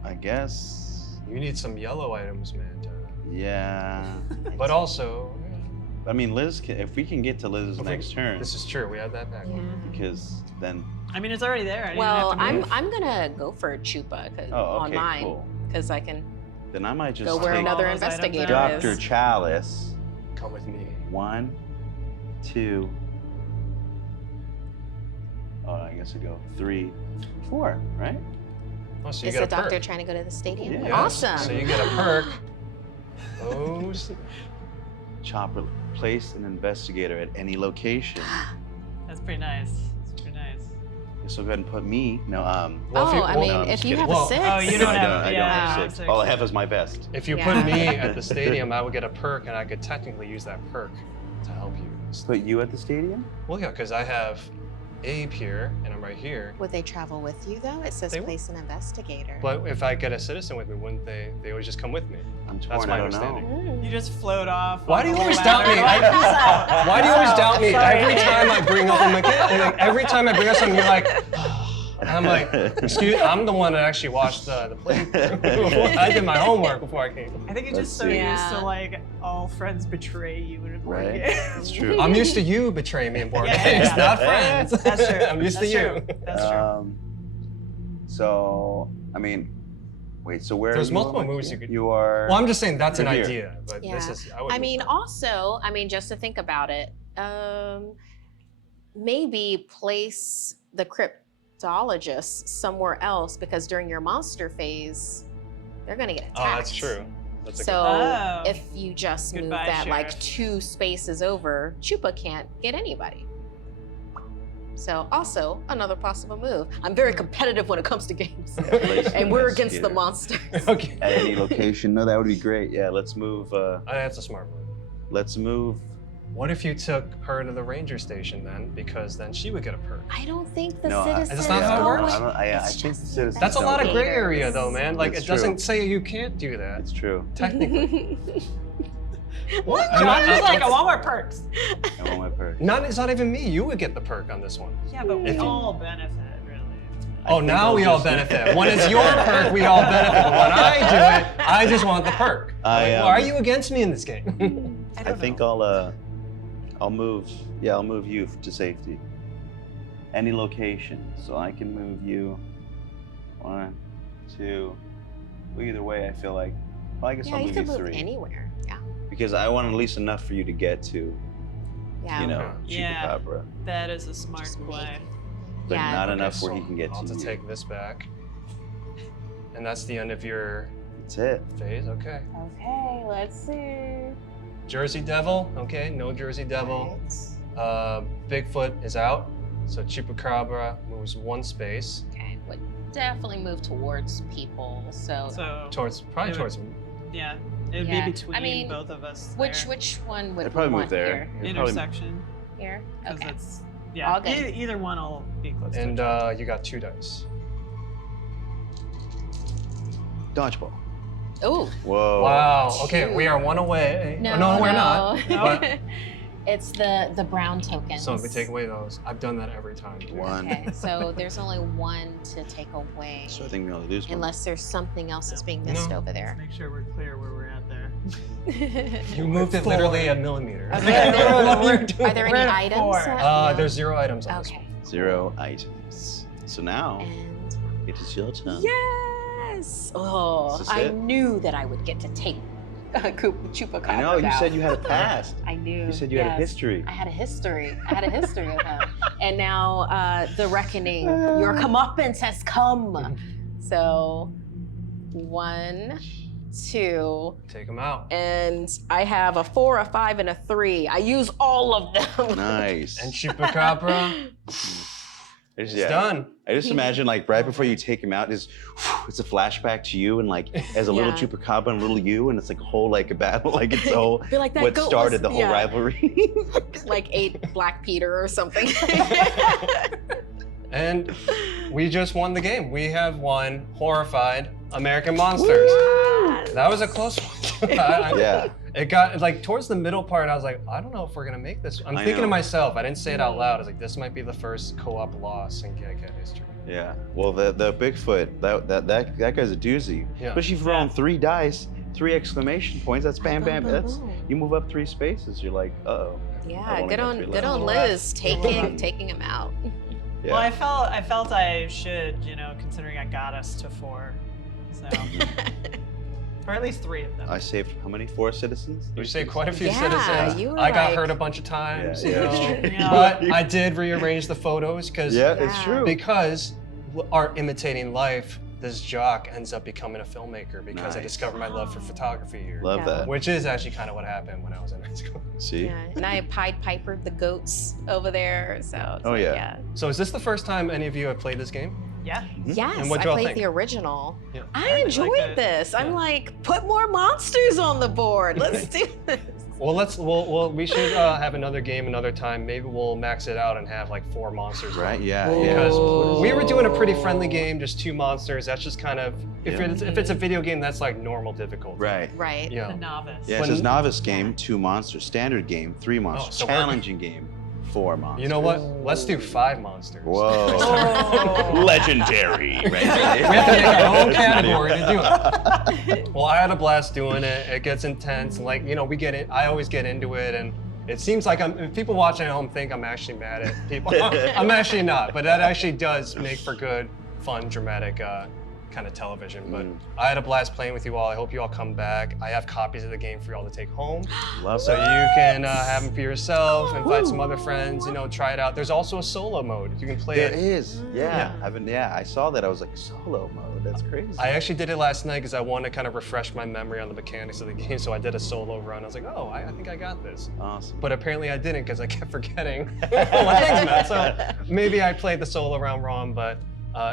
I guess, You need some yellow items, man. yeah. But also, I mean, Liz, if we can get to Liz's Okay, next turn, this is true. We have that back. because then, I mean, it's already there. I didn't Well, have to move. I'm gonna go for Chupa oh, on okay, mine cool. because I can Then I might just go where take another all those items investigator out. Dr. is. Chalice. Come with me. 1, 2. Oh, I guess it go 3, 4, right? Oh, so you Is get the a doctor perk. trying to go to the stadium? Yeah. Awesome. So you get a perk. Oh, Chopper, place an investigator at any location. That's pretty nice. That's pretty nice. So go ahead and put me. No, Well, if you- oh, I well, mean, no, I'm if just you kidding. have Well, a 6. oh, you I don't don't, have- I yeah, don't have six. 6. All I have is my vest. if you Yeah. put me at the stadium, I would get a perk, and I could technically use that perk to help you. Put you at the stadium? Well, yeah, because I have Abe here, and I'm right here. Would they travel with you though? It says They would. place an investigator. But if I get a citizen with me, wouldn't they? They always just come with me. I'm torn. That's my I don't understanding. know. You just float off. Why on do you the always ladder. doubt me? Like, Why do you always doubt me? Sorry. Every time I bring up a mechanic, like, every time I bring up something, you're like, and I'm like, excuse, I'm the one that actually watched the playthrough. I did my homework before I came. I think you're just so Let's see. used Yeah. to like all friends betray you in a board Right? game. That's true. I'm used to you betraying me in board Yeah, games, yeah. not friends. That's true. I'm used That's to true. you. That's true. So, I mean, wait, so where There's are you multiple on my moves team? you could- You are. Well, I'm just saying that's an You're here. idea, but this is. I would I move mean, on. also, just to think about it, maybe place the cryptologist somewhere else because during your monster phase, they're gonna get attacked. Oh, that's true. That's a So Oh. if you just move Goodbye, that like Sheriff. 2 spaces over, Chupa can't get anybody. So also another possible move. I'm very competitive when it comes to games. And we're against the monsters. Okay. At any location. No, that would be great. Yeah, let's move. That's a smart move. Let's move. What if you took her to the ranger station then? Because then she would get a perk. I don't think the No, citizens That's not how it works? I It's think just the citizens. That's a don't lot of get gray it. area though, man. Like It's it doesn't true. say you can't do that. It's true. Technically. What? I'm not- Josh is like, I want more perks. I want my perk. It's not even me. You would get the perk on this one. Yeah, but we If you- all benefit, really. Oh, think now I'll we all just- benefit. When it's your perk, we all benefit. But when I do it, I just want the perk. I, Why are you against me in this game? I think I'll move. Yeah, I'll move you to safety. Any location, so I can move you. 1, 2. Well, either way, I feel like. Well, I guess Yeah, I'll you move could you move 3 anywhere. Yeah. because I want at least enough for you to get to, Yeah. you know, Yeah. Chupacabra, That is a smart Just play. but Yeah, not Okay, enough so where he can get I'll to have you. to take this back. And that's the end of your That's it. phase. Okay. Okay, let's see. Jersey Devil. Okay, no Jersey Devil. Bigfoot is out. So Chupacabra moves 1 space Okay, would definitely move towards people. So, So, probably It would- towards. yeah, it would Yeah, be between I mean, both of us. which there. one would I'd probably we move want there. here? It'd probably- Intersection. Here. Because Okay. it's, yeah, All good. either one will be close And to each other. you got 2 dice. Dodgeball. Oh. Whoa. Wow. Okay, we are 1 away. No, No, we're not. But, It's the brown tokens. so if we take away those, I've done that every time. 1. Okay, so there's only 1 to take away, So I think we only lose 1. unless there's something else that's being missed No. over Let's there. make sure we're clear where we're at there. You moved it literally a millimeter. Are there, I love you doing are there We're any at items? 4. that- no? There's 0 items on this Okay. 0 items. So now And it is your turn. yes! Oh, This is I it? knew that I would get to take Chupacabra. I know. You down. said you had a past. I knew. You said you had a yes. history. I had a history. I had a history with him. And now the reckoning, your comeuppance has come. So 1, 2, Take them out. and I have a 4, a 5, and a 3. I use all of them. Nice. And Chupacabra It's is done. I just imagine like right before you take him out, it's a flashback to you and like as a little Yeah. Chupacabra and a little you, and it's like a whole like a battle, like it's a whole Be like, that what goat started was- the whole yeah. rivalry. Like 8 Black Peter or something. And we just won the game. We have won Horrified American Monsters. That was a close one. Yeah. It got like towards the middle part, I was like, I don't know if we're gonna make this. I'm I thinking know. to myself, I didn't say it out loud. I was like, this might be the first co-op loss in GEGGHEAD history. Yeah. Well, the Bigfoot, that guy's a doozy. Yeah. Especially if you're rolling 3 dice, 3 exclamation points. That's bam, bam. That's you move up 3 spaces. You're like, uh-oh. I've Yeah, only good got on 3 good left. on Liz taking him out. Yeah. Well, I felt I should, considering I got us to 4. So, or at least 3 of them. I saved how many? 4 citizens? You 3 saved quite a few Yeah, citizens. you were I got like- hurt a bunch of times, Yeah, you know. Yeah. But I did rearrange the photos because Yeah, it's true. because art imitating life, this jock ends up becoming a filmmaker because I Nice. discovered my love for photography here. Love Yeah. that. Which is actually kind of what happened when I was in high school. See? Yeah, and I Pied Pipered the goats over there. So it's Oh, like, yeah. So is this the first time any of you have played this game? Yeah. Yes, And what'd I y'all played think? the original. Yeah. I really enjoyed liked it. this. I'm Yeah. like, put more monsters on the board. Let's do this. Well, we should have another game another time. Maybe we'll max it out and have like 4 monsters. Right? going. Yeah. Because Oh. we were doing a pretty friendly game, just 2 monsters. That's just kind of if Yeah. it's a video game, that's like normal difficulty. Right. Right. Yeah. The novice. Yeah, it When- says novice game, 2 monsters. Standard game, 3 monsters. so we're- Challenging game, 4 monsters. You know what? Let's do 5 monsters. Whoa. Oh. Legendary. Right? We have to make our own category to do it. Well, I had a blast doing it. It gets intense, and like we get it. I always get into it, and it seems like if people watching at home think I'm actually mad at people. I'm actually not, but that actually does make for good, fun, dramatic kind of television. But Mm. I had a blast playing with you all. I hope you all come back. I have copies of the game for you all to take home. Love So that. you can have them for yourself, invite some other friends, try it out. There's also a solo mode. You can play There it. is. Yeah. Yeah. I saw that. I was like, solo mode. That's crazy. I actually did it last night because I wanted to kind of refresh my memory on the mechanics of the game. So I did a solo run. I was like, oh, I think I got this. Awesome. But apparently I didn't because I kept forgetting what things meant. So maybe I played the solo round wrong, but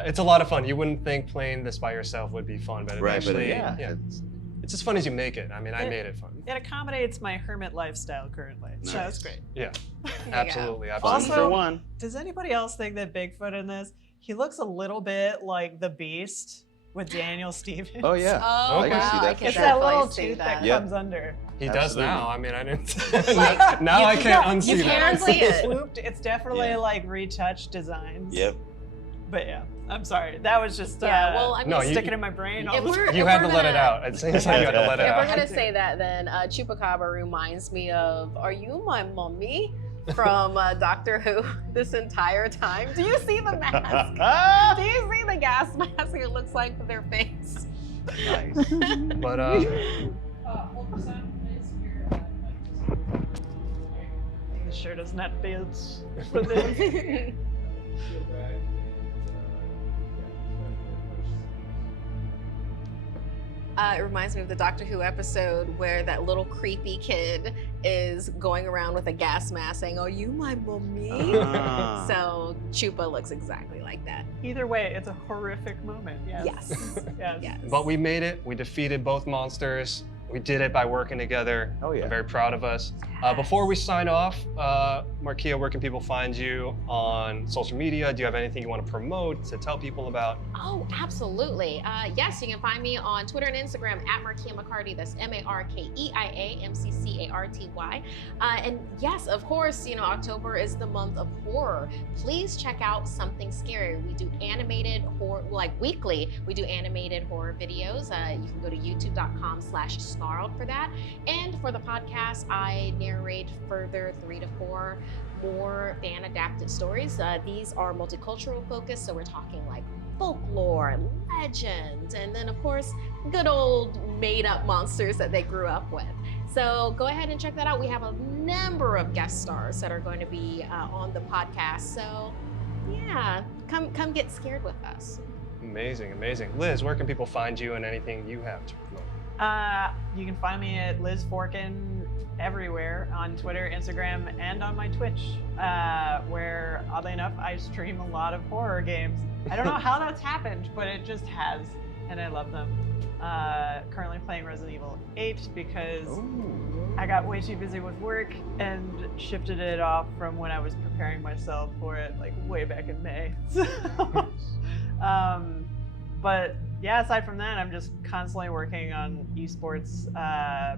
it's a lot of fun. You wouldn't think playing this by yourself would be fun, but it Right, actually, but it's as fun as you make it. I mean, I made it fun. It accommodates my hermit lifestyle currently. So that's Nice. great. Yeah, There you go. absolutely. Fun absolutely. for Also- one. Does anybody else think that Bigfoot in this, he looks a little bit like the Beast with Daniel Stevens? Oh yeah. Oh, I can wow. see that I for can It's sure. that definitely little see tooth that Yep. comes under. He does Absolutely. now. I mean, I didn't. Like, now I can't you unsee you that. can't see it. Swooped. It's definitely Yeah. like retouched designs. Yep. But yeah, I'm sorry. That was just Yeah, well, I mean, No, you- sticking in my brain. if all the we're- time. You if had we're to let it gonna- out. It seems like you had to let it If we're out. gonna say that, then Chupacabra reminds me of "Are you my mommy?" from Doctor Who. This entire time, do you see the mask? Do you see the gas mask? It looks like for their face. Nice. But It sure does not feel for this. It reminds me of the Doctor Who episode where that little creepy kid is going around with a gas mask saying, "Are you my mommy?" Ah. So Chupa looks exactly like that. Either way, it's a horrific moment. Yes. Yes. Yes. Yes. But we made it. We defeated both monsters. We did it by working together. Oh yeah. I'm very proud of us. Before we sign off, Markeia, where can people find you on social media? Do you have anything you want to promote, to tell people about? Oh, absolutely. Yes, you can find me on Twitter and Instagram at Markeia McCarty. That's MarkeiaMcCarty. And yes, of course, October is the month of horror. Please check out Something Scary. We do animated horror, like weekly. We do animated horror videos. You can go to youtube.com/snarled for that. And for the podcast, I narrate further 3 to 4 more fan adapted stories. These are multicultural focused, so we're talking like folklore, legend, and then of course, good old made up monsters that they grew up with. So go ahead and check that out. We have a number of guest stars that are going to be on the podcast. So yeah, come get scared with us. Amazing, amazing. Liz, where can people find you and anything you have to promote? You can find me at Liz Forkin everywhere on Twitter, Instagram, and on my Twitch, where oddly enough, I stream a lot of horror games. I don't know how that's happened, but it just has, and I love them. Currently playing Resident Evil 8 because I got way too busy with work and shifted it off from when I was preparing myself for it, like way back in May. So, but yeah, aside from that, I'm just constantly working on esports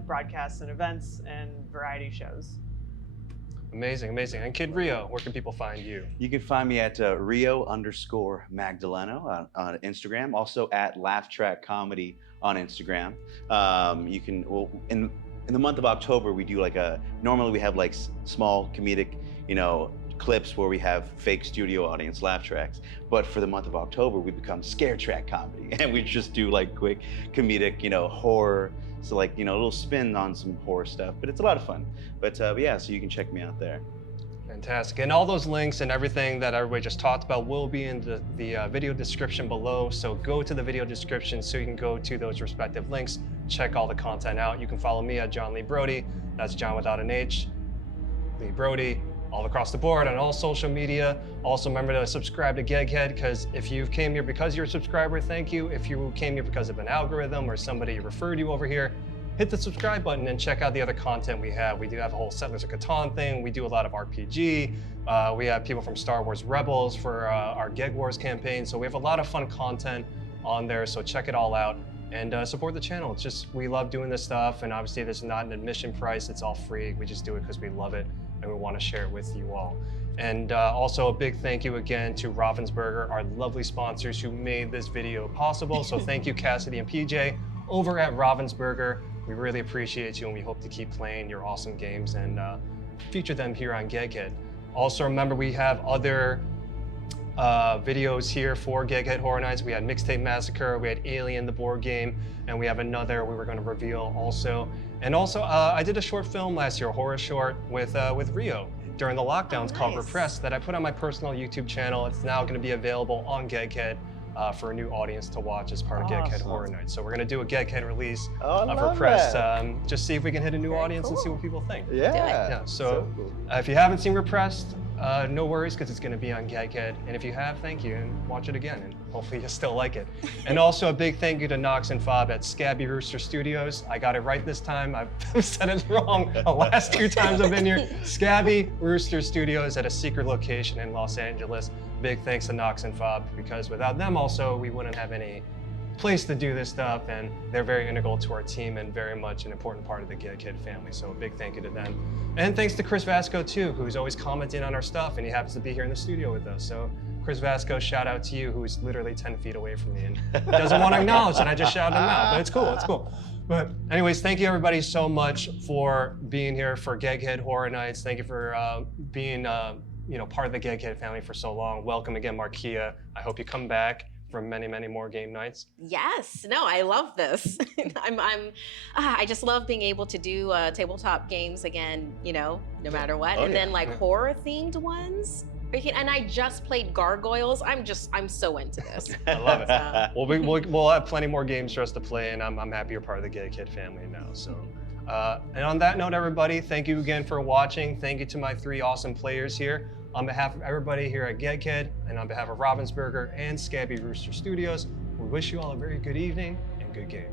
broadcasts and events and variety shows. Amazing, amazing. And Kid Rio, where can people find you? You can find me at Rio_Magdaleno on Instagram, also at Laugh Track Comedy on Instagram. You can, in the month of October, we do normally we have like small comedic, clips where we have fake studio audience laugh tracks. But for the month of October, we become Scare Track Comedy, and we just do like quick comedic, horror. So like, a little spin on some horror stuff, but it's a lot of fun. But yeah, so you can check me out there. Fantastic. And all those links and everything that everybody just talked about will be in the video description below. So go to the video description so you can go to those respective links, check all the content out. You can follow me at Jon Lee Brody. That's John without an H, Lee Brody, all across the board on all social media. Also remember to subscribe to GEGGHEAD, because if you came here because you're a subscriber, thank you. If you came here because of an algorithm or somebody referred you over here, hit the subscribe button and check out the other content we have. We do have a whole Settlers of Catan thing. We do a lot of RPG. We have people from Star Wars Rebels for our Geg Wars campaign. So we have a lot of fun content on there. So check it all out and support the channel. It's just, we love doing this stuff. And obviously there's not an admission price. It's all free. We just do it because we love it and we want to share it with you all. And also a big thank you again to Ravensburger, our lovely sponsors who made this video possible. So thank you, Cassidy and PJ over at Ravensburger. We really appreciate you, and we hope to keep playing your awesome games and feature them here on GEGGHEAD. Also remember, we have other videos here for GEGGHEAD Horror Nights. We had Mixtape Massacre, we had Alien, the board game, and we have another we were going to reveal also. And also, I did a short film last year, a horror short with Rio during the lockdowns called nice. Repressed that I put on my personal YouTube channel. It's now going to be available on GEGGHEAD for a new audience to watch as part of GEGGHEAD Awesome. Horror Nights. So we're going to do a GEGGHEAD release Oh, I of love Repressed, that. just see if we can hit a new Very audience and see cool. what people think. Yeah. Yeah, so cool. if you haven't seen Repressed, no worries, because it's going to be on GEGGHEAD. And if you have, thank you, and watch it again, and hopefully you still like it. And also a big thank you to Knox and Fob at Scabby Rooster Studios. I got it right this time. I've said it wrong the last 2 times I've been here. Scabby Rooster Studios at a secret location in Los Angeles. Big thanks to Knox and Fob, because without them also, we wouldn't have any place to do this stuff, and they're very integral to our team and very much an important part of the GEGGHEAD family. So a big thank you to them. And thanks to Chris Vasco too, who's always commenting on our stuff, and he happens to be here in the studio with us. So Chris Vasco, shout out to you, who's literally 10 feet away from me and doesn't want to acknowledge that I just shouted him out, but it's cool, it's cool. But anyways, thank you everybody so much for being here for GEGGHEAD Horror Nights. Thank you for being part of the GEGGHEAD family for so long. Welcome again, Markeia. I hope you come back for many, many more game nights. Yes, no, I love this. I just love being able to do tabletop games again, no matter what. Oh, and then yeah. like horror themed ones. And I just played Gargoyles. I'm so into this. I love it. So, We'll have plenty more games for us to play, and I'm happy you're part of the GEGGHEAD family now. So, and on that note, everybody, thank you again for watching. Thank you to my 3 awesome players here. On behalf of everybody here at GEGGHEAD, and on behalf of Ravensburger and Scabby Rooster Studios, we wish you all a very good evening and good game.